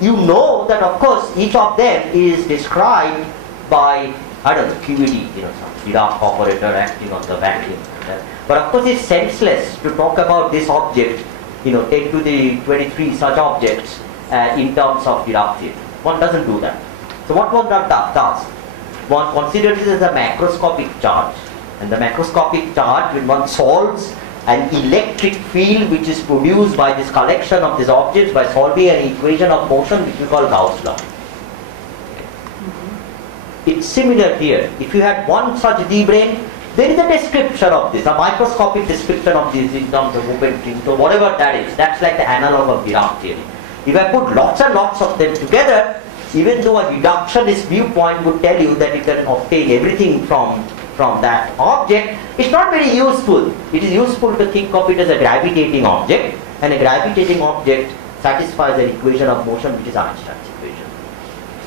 you know that of course each of them is described by, I don't know, QED, some Dirac operator acting on the vacuum. But of course it's senseless to talk about this object, 10 to the 23 such objects in terms of Dirac theory. One doesn't do that. So what one does, one considers it as a macroscopic charge. And the macroscopic charge, when one solves an electric field which is produced by this collection of these objects by solving an equation of motion which we call Gauss law. It's similar here. If you had one such D-brane, there is a description of this, a microscopic description of this in terms of open strings or whatever that is. That's like the analog of Dirac theory. If I put lots and lots of them together, even though a reductionist viewpoint would tell you that you can obtain everything from that object, it's not very useful. It is useful to think of it as a gravitating object, and a gravitating object satisfies an equation of motion which is Einstein's equation.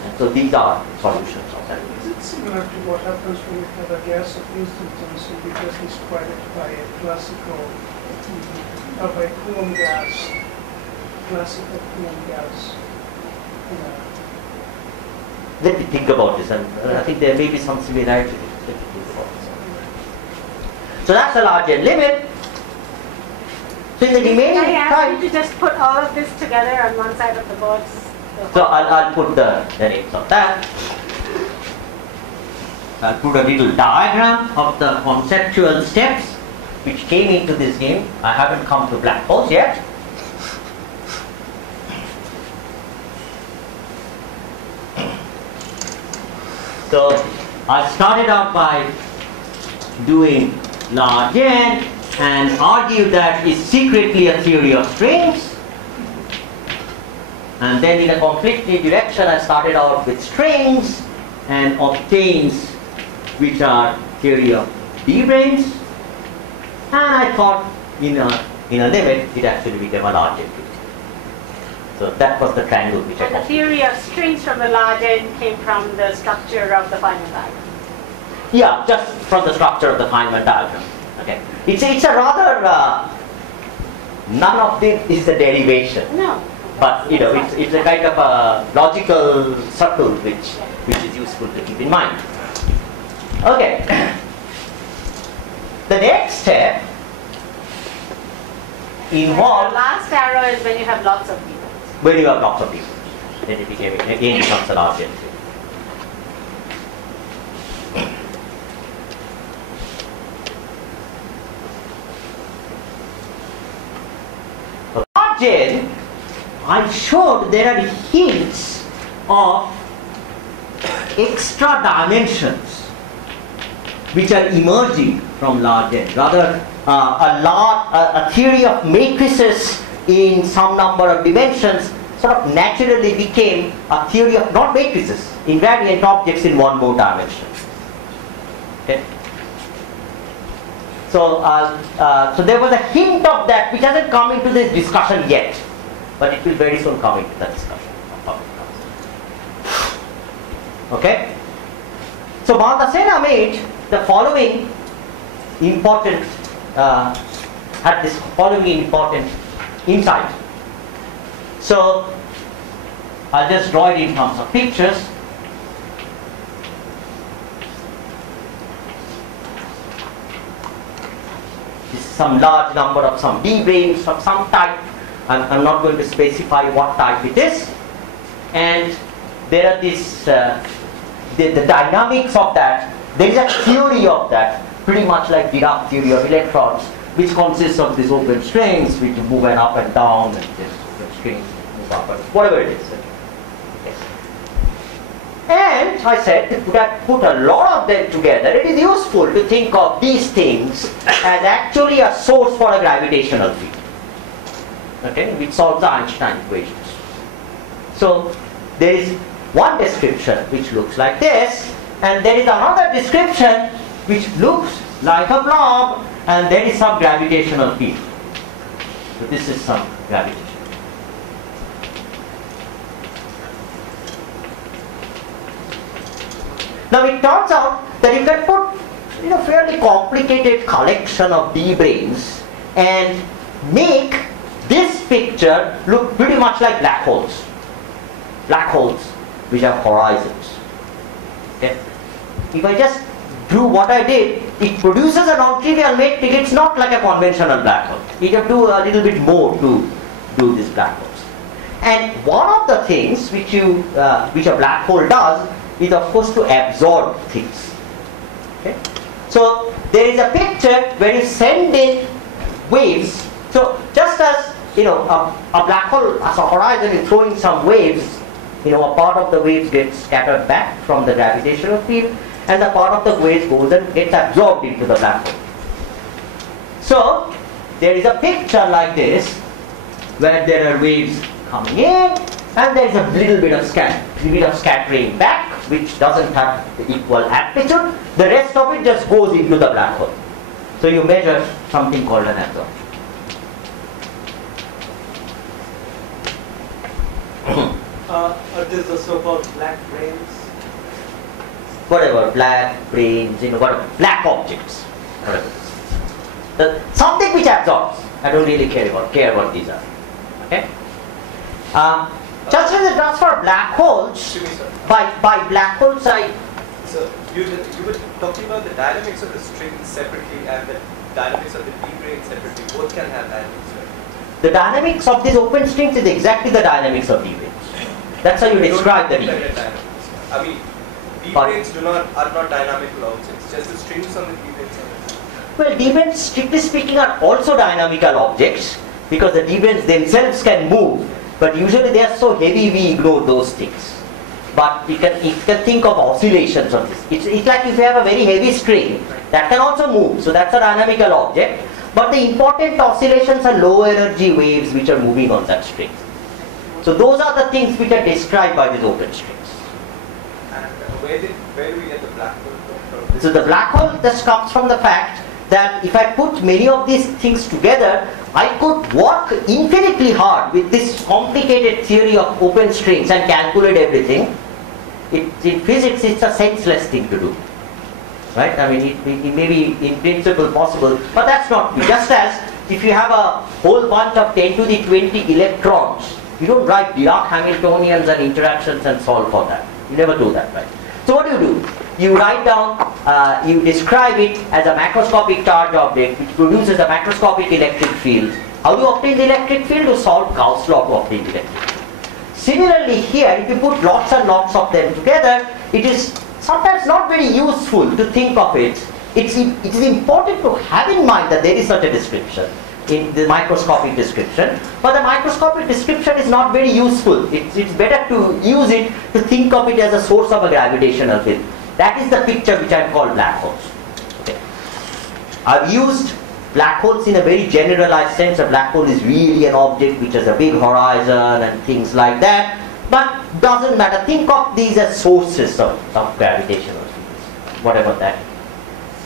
And so these are solutions of that. Is it similar to what happens when you have a gas of instantaneous and you just describe it by a classical, by Coulomb gas, classical Coulomb gas? Let me think about this, and I think there may be some similarity. Let me think about this. So that's the large N limit. So in the remaining Can I ask time, you to just put all of this together on one side of the box? so I'll put the names of that. I'll put a little diagram of the conceptual steps which came into this game. I haven't come to black holes yet. So I started out by doing large N and argued that it's secretly a theory of strings. And then in a completely direction I started out with strings and obtains which are theory of D-branes. And I thought in a limit it actually became a large N. So that was the triangle which I And the got. theory of strings from the large N came from the structure of the Feynman diagram. Yeah, just from the structure of the Feynman diagram. Okay, it's a rather none of this is a derivation, No. but you know it's a kind of a logical circle which is useful to keep in mind. Okay, the next step The involves last arrow is when you have lots of people. when you have lots of people, then it again becomes a large N. Large, I showed there are hints of extra dimensions which are emerging from large N. Rather, a theory of matrices in some number of dimensions sort of naturally became a theory of not matrices, invariant objects in one more dimension. Okay. So, so there was a hint of that which hasn't come into this discussion yet, but it will very soon come into the discussion. Okay. So Baldacena made the following important had this following important insight. So I'll just draw it in terms of pictures. This is some large number of some D-branes of some type. I'm not going to specify what type it is. And there are this the dynamics of that. There is a theory of that, pretty much like Dirac theory of electrons, which consists of these open strings which move up and down, and this open strings move up and whatever it is. Okay. And I said to put a lot of them together, it is useful to think of these things as actually a source for a gravitational field. Okay, which solves the Einstein equations. So there is one description which looks like this, and there is another description which looks like a blob, and there is some gravitational field. So this is some gravitation. Now it turns out that you can put fairly complicated collection of D-branes and make this picture look pretty much like black holes. Black holes which have horizons. Okay. If I just do what I did, it produces a non-trivial matrix. It's not like a conventional black hole. You have to do a little bit more to do these black holes. And one of the things which a black hole does is of course to absorb things. Okay? So there is a picture where you send in waves. So just as a black hole as a horizon is throwing some waves, a part of the waves gets scattered back from the gravitational field, and the part of the waves goes and gets absorbed into the black hole. So there is a picture like this where there are waves coming in, and there is a little bit of scattering back, which doesn't have the equal amplitude. The rest of it just goes into the black hole. So you measure something called an absorption. Are these the so-called black brains? Whatever, black brains, whatever, black objects, whatever. Something which absorbs. I don't really care what these are. Okay. Just as it does for black holes, by black holes So you were talking about the dynamics of the strings separately and the dynamics of the D brane separately. Both can have dynamics, right? The dynamics of these open strings is exactly the dynamics of D branes. That's how you describe the D branes. Dynamics. I mean, D branes are not dynamical objects. Just the strings on the D branes are. Well, D branes, strictly speaking, are also dynamical objects because the D branes themselves can move. But usually they are so heavy we ignore those things. But you can think of oscillations of this. It's like if you have a very heavy string, that can also move. So that's a dynamical object. But the important oscillations are low energy waves which are moving on that string. So those are the things which are described by these open strings. And where do we get the black hole from? So the black hole just comes from the fact that if I put many of these things together, I could work infinitely hard with this complicated theory of open strings and calculate everything. In physics, it's a senseless thing to do. Right? I mean, it may be in principle possible, but that's not true. Just as if you have a whole bunch of 10 to the 20 electrons, you don't write Dirac Hamiltonians and interactions and solve for that. You never do that, right? So what do? You write down, you describe it as a macroscopic charge object which produces a macroscopic electric field. How do you obtain the electric field? You solve Gauss law to obtain the electric field. Similarly here, if you put lots and lots of them together, it is sometimes not very useful to think of it. It is important to have in mind that there is such a description in the microscopic description, but the microscopic description is not very useful. It's better to use it to think of it as a source of a gravitational field. That is the picture which I call black holes. Okay. I've used black holes in a very generalized sense. A black hole is really an object which has a big horizon and things like that, but doesn't matter. Think of these as sources of gravitational fields, whatever that is.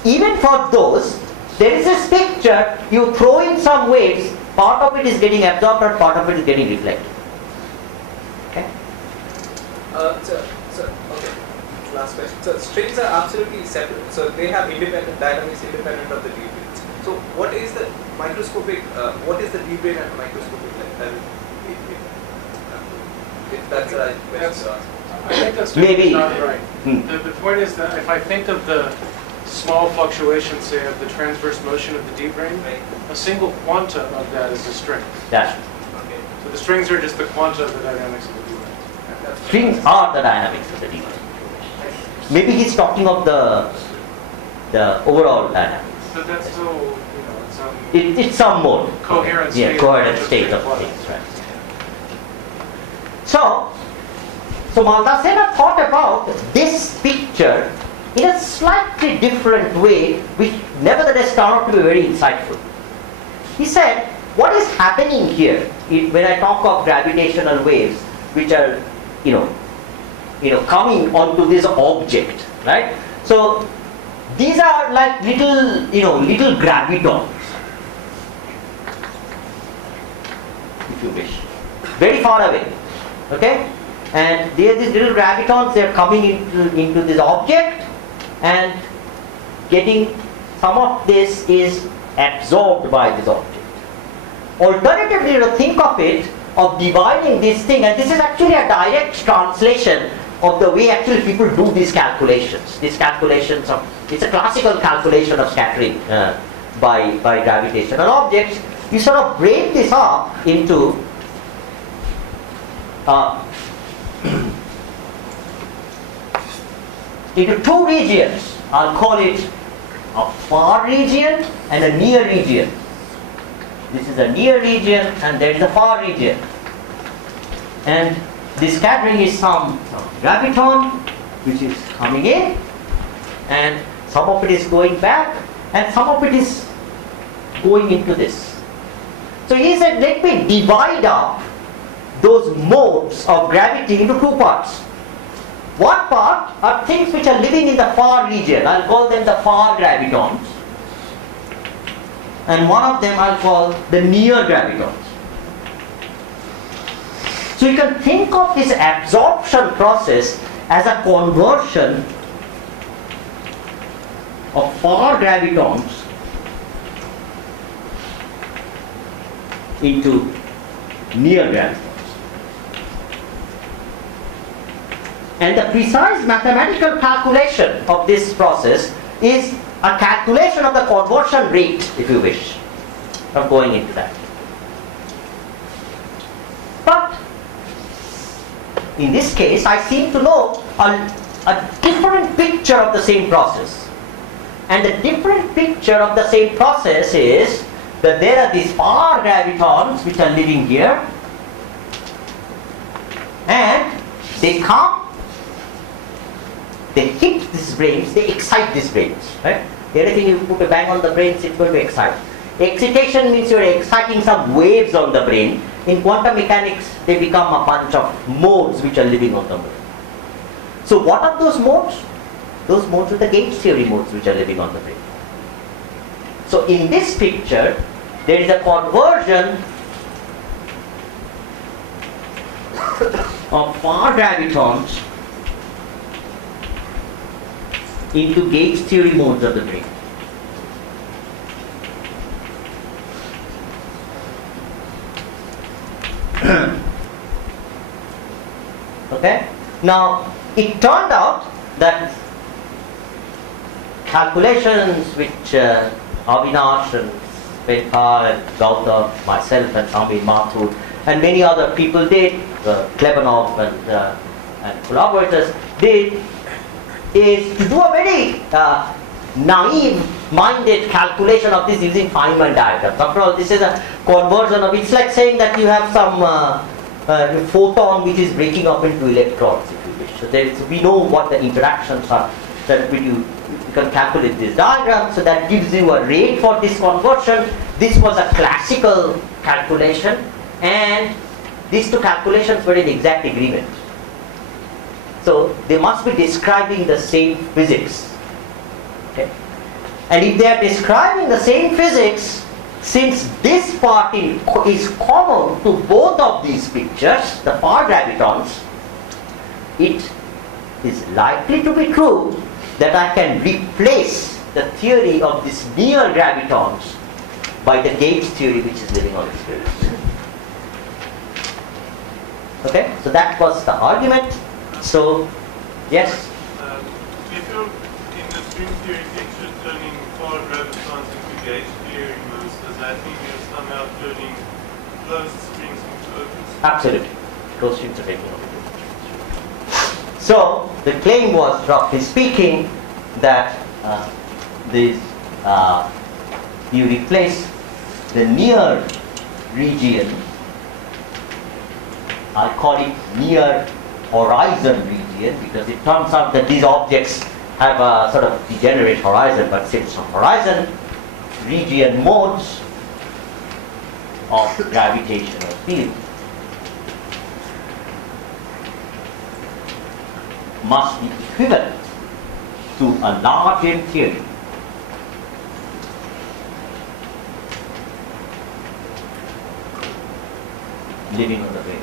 Even for those, there is this picture, you throw in some waves, part of it is getting absorbed and part of it is getting reflected. Okay? Okay. Last question. So strings are absolutely separate. So they have independent dynamics independent of the D branes. So what is the microscopic, what is the D brane at microscopic level? If that's the right question to ask. I think that's Maybe. not right. The point is that if I think of the small fluctuations, say, of the transverse motion of the D brane, a single quanta of that is a string. Yeah. Okay. So the strings are just the quanta of the dynamics of the D brane. Strings are the dynamics of the D brane. Maybe he's talking of the overall dynamics. But that's still, It's some mode. Coherent state. Yeah, coherent state of things, right. So Maldacena thought about this picture in a slightly different way, which nevertheless turned out to be very insightful. He said, what is happening here when I talk of gravitational waves, which are, coming onto this object, right? So these are like little gravitons, if you wish, very far away, okay? And there are these little gravitons, they are coming into this object, and getting some of this is absorbed by this object. Alternatively, to think of it, of dividing this thing, and this is actually a direct translation of the way actually people do these calculations. These calculations of, it's a classical calculation of scattering by gravitational objects. You sort of break this up into into two regions. I'll call it a far region and a near region. This is a near region and there is a far region. And the scattering is some graviton which is coming in, and some of it is going back and some of it is going into this. So he said, let me divide up those modes of gravity into two parts. One part are things which are living in the far region. I'll call them the far gravitons. And one of them I'll call the near gravitons. So you can think of this absorption process as a conversion of far gravitons into near gravitons. And the precise mathematical calculation of this process is a calculation of the conversion rate, if you wish. I'm going into that. But in this case, I seem to know a different picture of the same process. And the different picture of the same process is that there are these far gravitons which are living here, and they come, they hit these brains, they excite these brains. Right? Anything you put a bang on the brains, it's going to excite. Excitation means you're exciting some waves on the brain. In quantum mechanics, they become a bunch of modes which are living on the brain. So what are those modes? Those modes are the gauge theory modes which are living on the brain. So in this picture, there is a conversion of far gravitons into gauge theory modes of the brain. Okay? Now, it turned out that calculations which Avinash and Penkar and Gautam, myself and Sumit, Mathur and many other people did, Klebanov and collaborators did, is to do a very naive-minded calculation of this using Feynman diagrams. After all, this is a conversion of, it's like saying that you have some photon which is breaking up into electrons, if you wish. So we know what the interactions are, that you can calculate this diagram, so that gives you a rate for this conversion. This was a classical calculation, and these two calculations were in exact agreement. So they must be describing the same physics. Okay? And if they are describing the same physics, since this part is common to both of these pictures, the far gravitons, it is likely to be true that I can replace the theory of these near gravitons by the gauge theory which is living on the surface. Okay, so that was the argument. So, yes? If you're in the string theory picture turning far gravitons into gauge theory modes, does that mean you're somehow turning closed strings into open strings? Absolutely. Closed strings are taking over. So, the claim was, roughly speaking, that you replace the near region, I call it near horizon region, because it turns out that these objects have a sort of degenerate horizon, but since some horizon region modes of gravitational field must be equivalent to a large M theory living on the brain.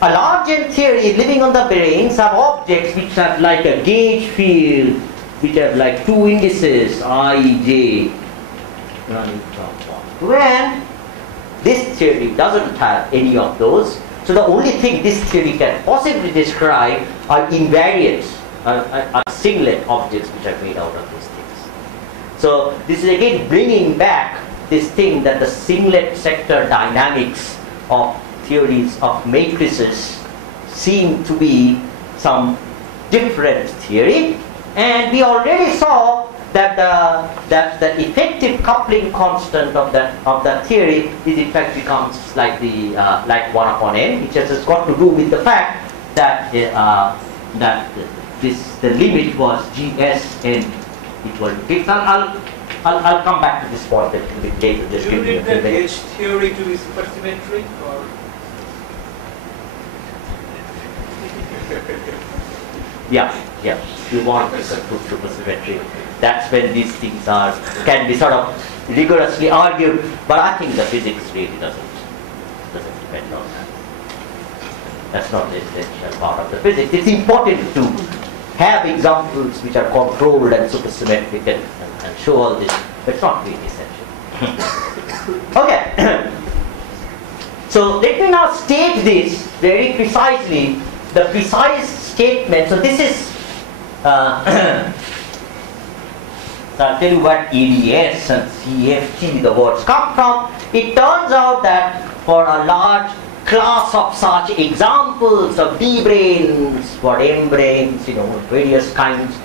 A large M theory living on the brains have objects which have like a gauge field, which have like two indices, I, J, running from 1 to n. This theory doesn't have any of those. So the only thing this theory can possibly describe are invariants, are singlet objects which are made out of these things. So this is again bringing back this thing that the singlet sector dynamics of theories of matrices seem to be some different theory, and we already saw that the effective coupling constant of that theory is in fact becomes like the like 1 upon n, which has got to do with the fact that the limit was GSN equal to 6. I'll come back to this point a little bit later. Do you need the gauge theory to be supersymmetric, or? Yeah. You want to put supersymmetry. That's when these things can be sort of rigorously argued. But I think the physics really doesn't depend on that. That's not the essential part of the physics. It's important to have examples which are controlled and supersymmetric and show all this, but it's not really essential. Okay. So let me now state this very precisely, the precise statement. So this is, so I'll tell you what ADS and CFT, the words come from. It turns out that for a large class of such examples of D brains, for M brains, various kinds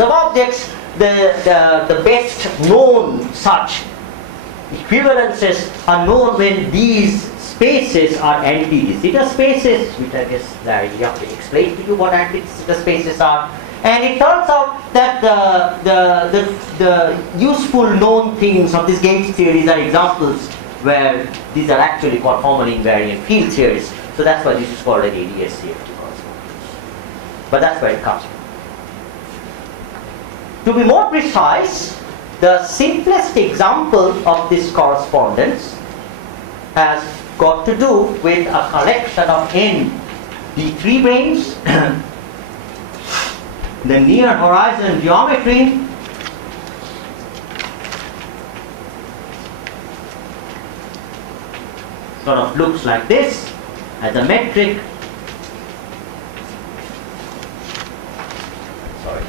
of objects, the best known such equivalences are known when these spaces are anti-de Sitter spaces, which I guess Larry Yuppie explained to you what anti-de Sitter spaces are. And it turns out that the useful known things of these gauge theories are examples where these are actually conformal invariant field theories. So that's why this is called an ADS CFT correspondence. But that's where it comes from. To be more precise, the simplest example of this correspondence has got to do with a collection of n D3 branes, the near horizon geometry sort of looks like this as a metric. Sorry.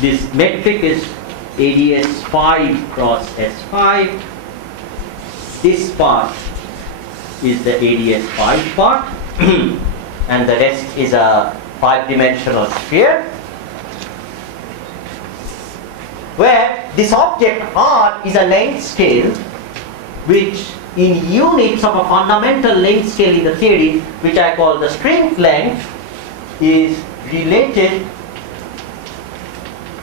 This metric is ADS 5 cross S5. This part is the ADS 5 part, and the rest is a 5-dimensional sphere, where this object R is a length scale, which in units of a fundamental length scale in the theory, which I call the string length, is related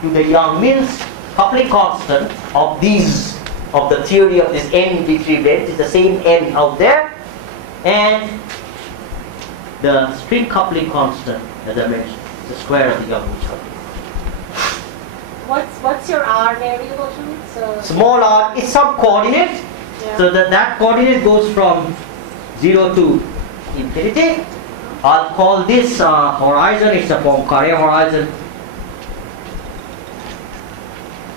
to the Yang-Mills coupling constant of the theory of this n D3 branes. Is the same n out there, and the string coupling constant, as I mentioned, the square of the Yang-Mills coupling. What's your R variable, Sumit? So small r is some coordinate. Yeah. So that coordinate goes from 0 to infinity. I'll call this horizon. It's a Poincare horizon.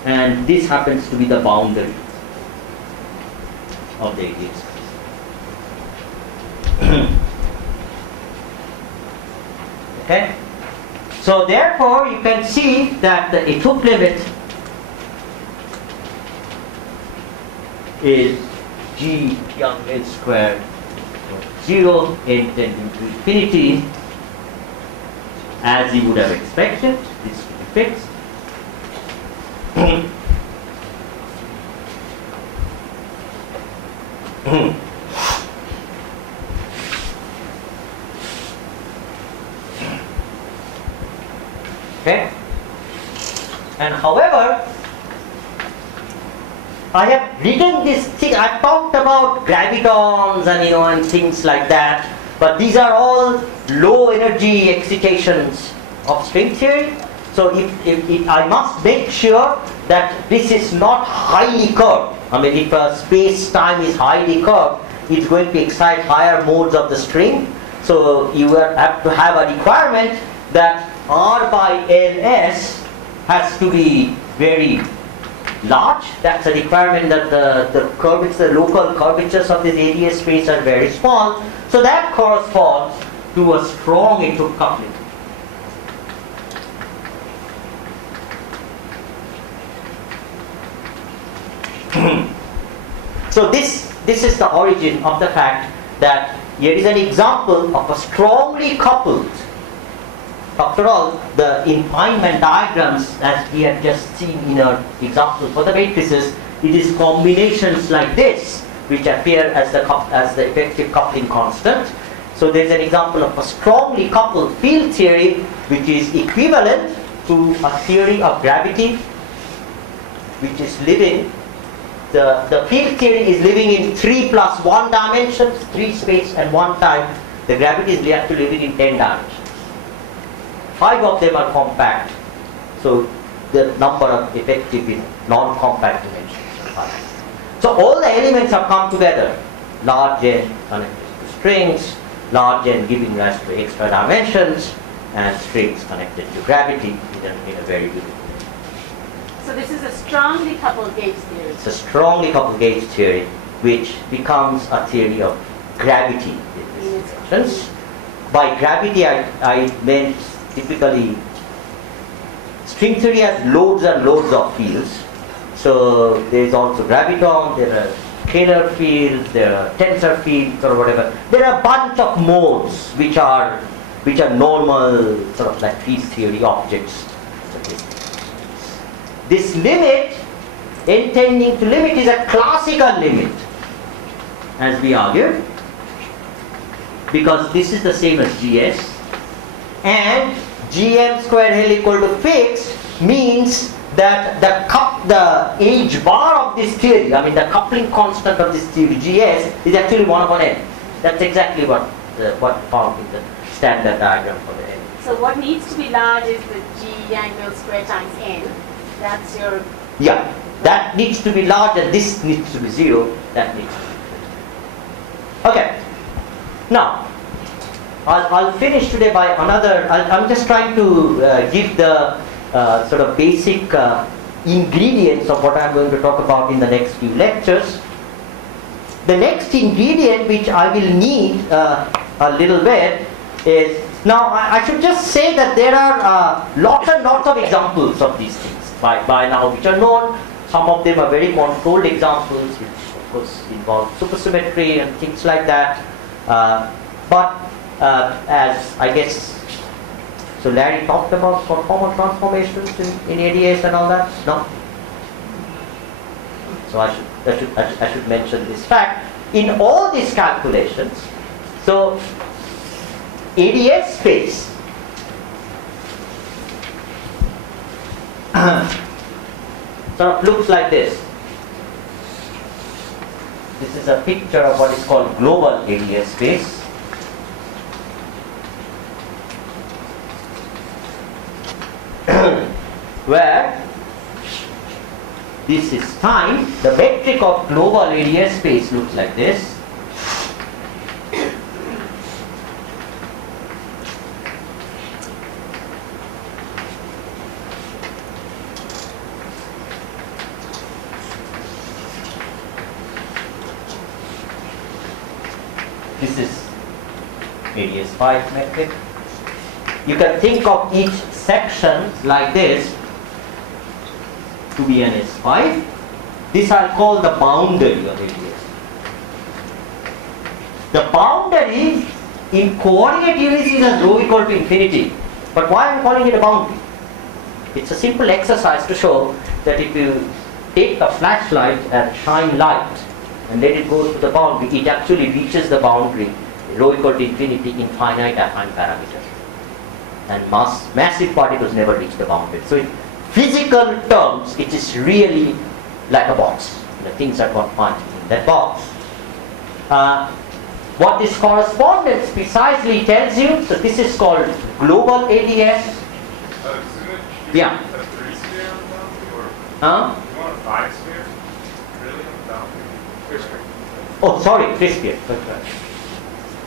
And this happens to be the boundary of the ADS space. Okay? So therefore, you can see that the Etup limit is G Yang-Mills squared 0 n tending to infinity, as you would have expected. This will be fixed. Okay, and however, I have written this thing. I've talked about gravitons and things like that, but these are all low energy excitations of string theory. So if I must make sure that this is not highly curved. I mean, if a space-time is highly curved, it's going to excite higher modes of the string. So you have to have a requirement that R by Ls has to be very large. That's a requirement that the local curvatures of this ADS space are very small. So that corresponds to a strong intercoupling. So this is the origin of the fact that here is an example of a strongly coupled. After all, the Feynman diagrams, as we have just seen in our example for the matrices, it is combinations like this which appear as the effective coupling constant. So there is an example of a strongly coupled field theory which is equivalent to a theory of gravity which is living. The field theory is living in 3 + 1 dimensions, 3 space and 1 time. The gravity is actually living in 10 dimensions. 5 of them are compact, so the number of effective is non-compact dimensions are 5. So all the elements have come together. Large n connected to strings, large n giving rise to extra dimensions, and strings connected to gravity in a very beautiful way. So this is a strongly coupled gauge theory. It's a strongly coupled gauge theory which becomes a theory of gravity in this instance. By gravity I meant typically string theory has loads and loads of fields. So there is also graviton, there are scalar fields, there are tensor fields or whatever. There are a bunch of modes which are normal sort of like field theory objects. This limit, intending to limit, is a classical limit, as we argued, because this is the same as GS, and GM square L equal to fixed means that the H bar of this theory, I mean the coupling constant of this theory, GS, is actually 1/n. That's exactly what found in the standard diagram for the N. So what needs to be large is the G angle square times N. That's your... Yeah, that needs to be large and this needs to be 0. That needs to be. Okay. Now, I'll finish today by another. I'm just trying to give the sort of basic ingredients of what I'm going to talk about in the next few lectures. The next ingredient which I will need a little bit is, now I should just say that there are lots and lots of examples of these things by now which are known. Some of them are very controlled examples which of course involve supersymmetry and things like that. But as I guess, so Larry talked about conformal transformations in ADS and all that, no? So I should mention this fact. In all these calculations, so ADS space sort of looks like this. This is a picture of what is called global ADS space. Where this is time, the metric of global ADS space looks like this. This is ADS5 metric. You can think of each section like this to be an S5. This I'll call the boundary of ADS. The boundary in coordinate units is as rho equal to infinity. But why am I calling it a boundary? It's a simple exercise to show that if you take a flashlight and shine light and let it go to the boundary, it actually reaches the boundary, rho equal to infinity, in finite affine parameters. And massive particles never reach the boundary. So in physical terms, it is really like a box. The things are confined in that box. What this correspondence precisely tells you, so this is called global ADS. Yeah. A 3-sphere boundary, or Huh? you want a 5-sphere? Really? Boundary? 3-sphere. Oh, sorry, 3-sphere. That's right.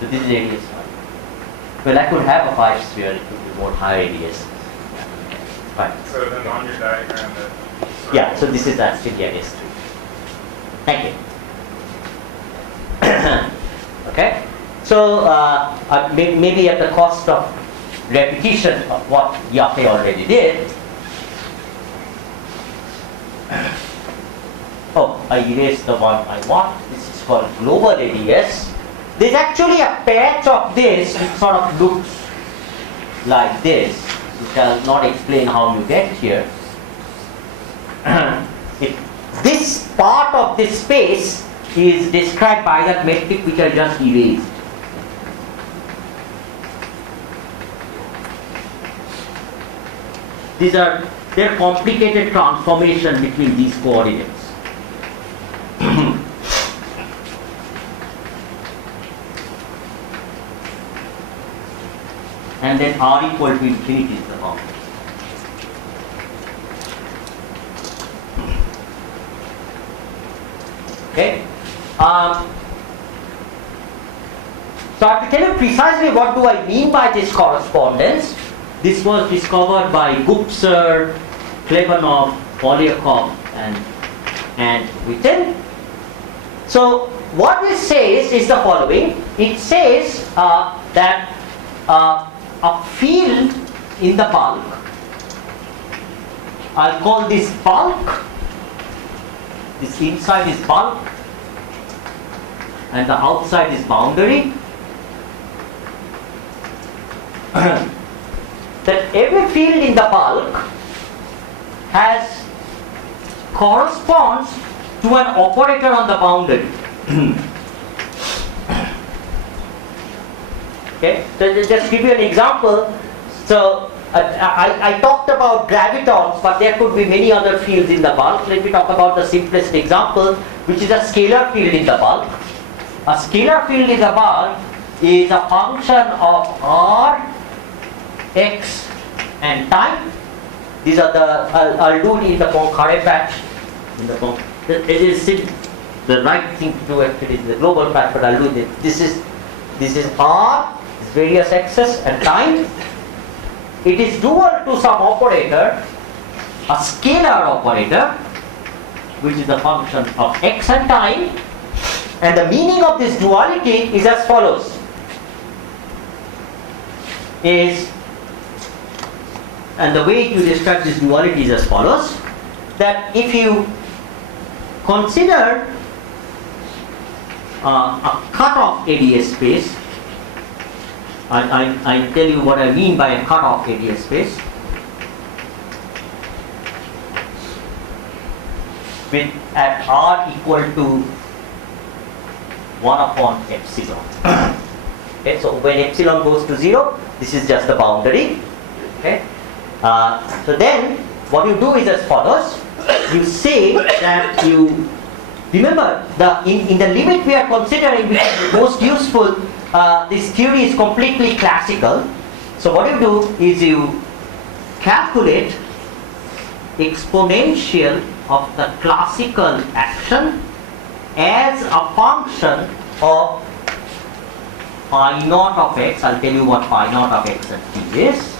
So this is ADS 5. Well, I could have a 5-sphere, it would be more high ADS. Right. So then on your diagram that... Yeah, so this is actually IISc. Thank you. Okay. So maybe at the cost of repetition of what Yafe already did. Oh, I erased the one I want. This is called global ADS. There's actually a patch of this which sort of looks like this, which I'll not explain how you get here. This part of this space is described by that metric which I just erased. They're complicated transformation between these coordinates. And then r equal to infinity is the boundary. Okay. So I have to tell you precisely what do I mean by this correspondence. This was discovered by Gupser, Klebanov, Polyakov, and Witten. So what this says is the following. It says that a field in the bulk, I'll call this bulk, this inside is bulk and the outside is boundary, that every field in the bulk corresponds to an operator on the boundary. Okay, so just give you an example. So I talked about gravitons, but there could be many other fields in the bulk. Let me talk about the simplest example, which is a scalar field in the bulk. A scalar field in the bulk is a function of r, x, and time. These are the I'll do it in the Poincare patch. It is the right thing to do actually is the global patch, but I'll do it. This is r, various x's and time. It is dual to some operator, a scalar operator, which is the function of x and time. And the meaning of this duality is as follows. And the way you describe this duality is as follows, that if you consider a cutoff ADS space, I tell you what I mean by a cutoff ADS space, with at r equal to 1 upon epsilon. Okay, so when epsilon goes to 0, this is just the boundary. Okay. So then what you do is as follows. You say that you remember in the limit we are considering, which is the most useful, this theory is completely classical. So what you do is you calculate exponential of the classical action as a function of phi naught of x. I'll tell you what phi naught of x and t is.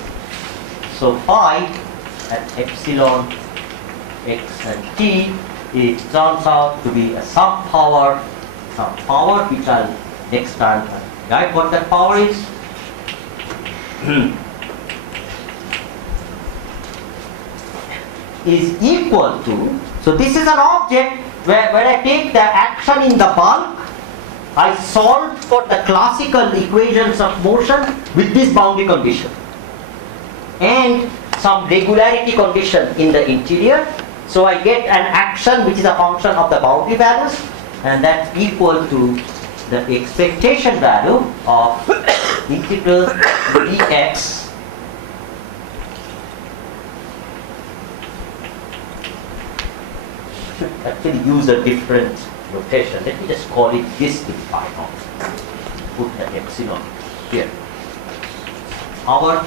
So phi at epsilon x and t, it turns out to be some power which I'll next time write what that power is. Is equal to, so this is an object where I take the action in the bulk, I solve for the classical equations of motion with this boundary condition and some regularity condition in the interior. So I get an action which is a function of the boundary values, and that's equal to the expectation value of integral dx actually use a different notation. Let me just call it this to phi naught. Put the epsilon here. Our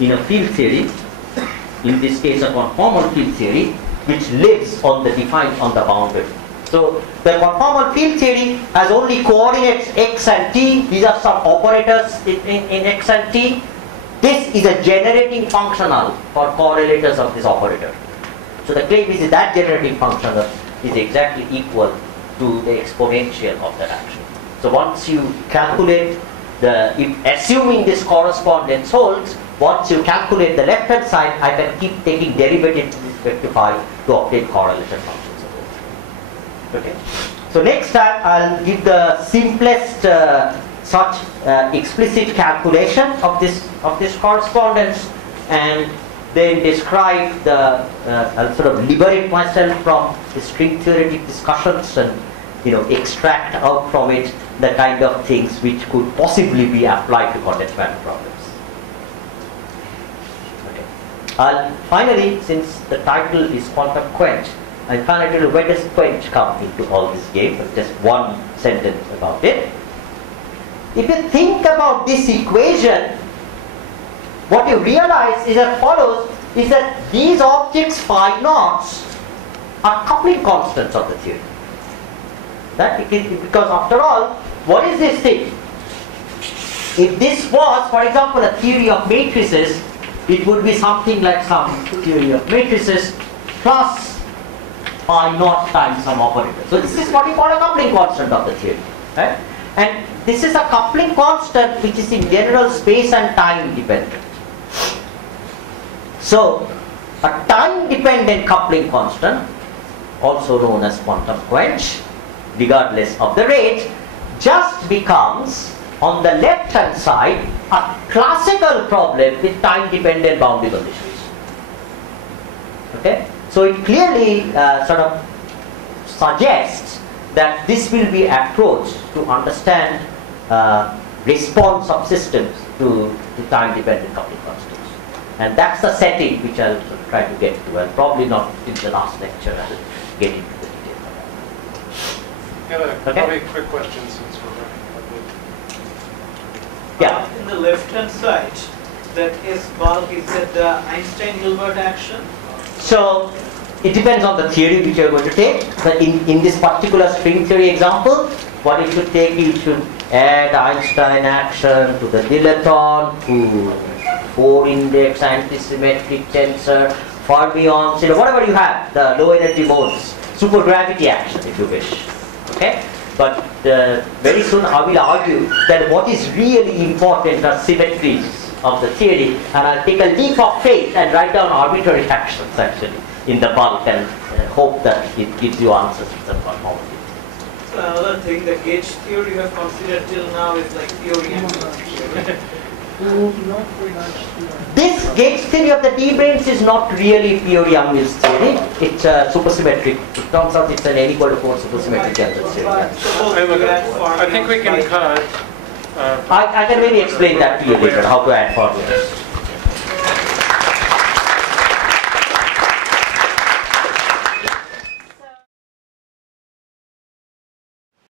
in a field theory, in this case a conformal field theory, which lives on the boundary. So the conformal field theory has only coordinates x and t. These are some operators in x and t. This is a generating functional for correlators of this operator. So the claim is that generating functional is exactly equal to the exponential of that action. So once you calculate assuming this correspondence holds, once you calculate the left hand side, I can keep taking derivatives with respect to phi to obtain correlation functions. Okay. So next time I'll give the simplest such explicit calculation of this correspondence, and then describe I'll sort of liberate myself from the string theoretic discussions and extract out from it the kind of things which could possibly be applied to condensed matter problems. Okay. Finally, since the title is quantum quench, I find it where does quench come into all this game? Just one sentence about it. If you think about this equation, what you realize is as follows, is that these objects phi naughts are coupling constants of the theory. Because after all, what is this thing? If this was, for example, a theory of matrices, it would be something like some theory of matrices plus phi naught times some operator. So this is what we call a coupling constant of the theory. Right? And this is a coupling constant which is in general space and time dependent. So a time dependent coupling constant, also known as quantum quench, regardless of the rate, just becomes on the left hand side a classical problem with time dependent boundary conditions. Okay? So it clearly sort of suggests that this will be approached to understand response of systems to time dependent coupling constants. And that's the setting which I'll try to get to, and probably not in the last lecture I'll get into the details of that. Yeah, probably a quick question since we're running a bit. Yeah. In the left hand side, that S bulk, is that the Einstein-Hilbert action? So it depends on the theory which you're going to take. But in this particular string theory example, what you should take, you should add Einstein action to the dilaton, to 4-index antisymmetric tensor, fermions, whatever you have, the low energy modes, supergravity action if you wish. Okay? But very soon I will argue that what is really important are symmetries of the theory, and I'll take a leap of faith and write down arbitrary actions actually in the bulk, and hope that it gives you answers to some conformity. So another thing, the gauge theory you have considered till now is like theory and theory. This gauge theory of the D-branes is not really Pure-Young-Mills theory. It's supersymmetric. It turns out it's an n equal to 4 supersymmetric tensor theory. I think we can cut. I can maybe explain that to you later, how to add formulas.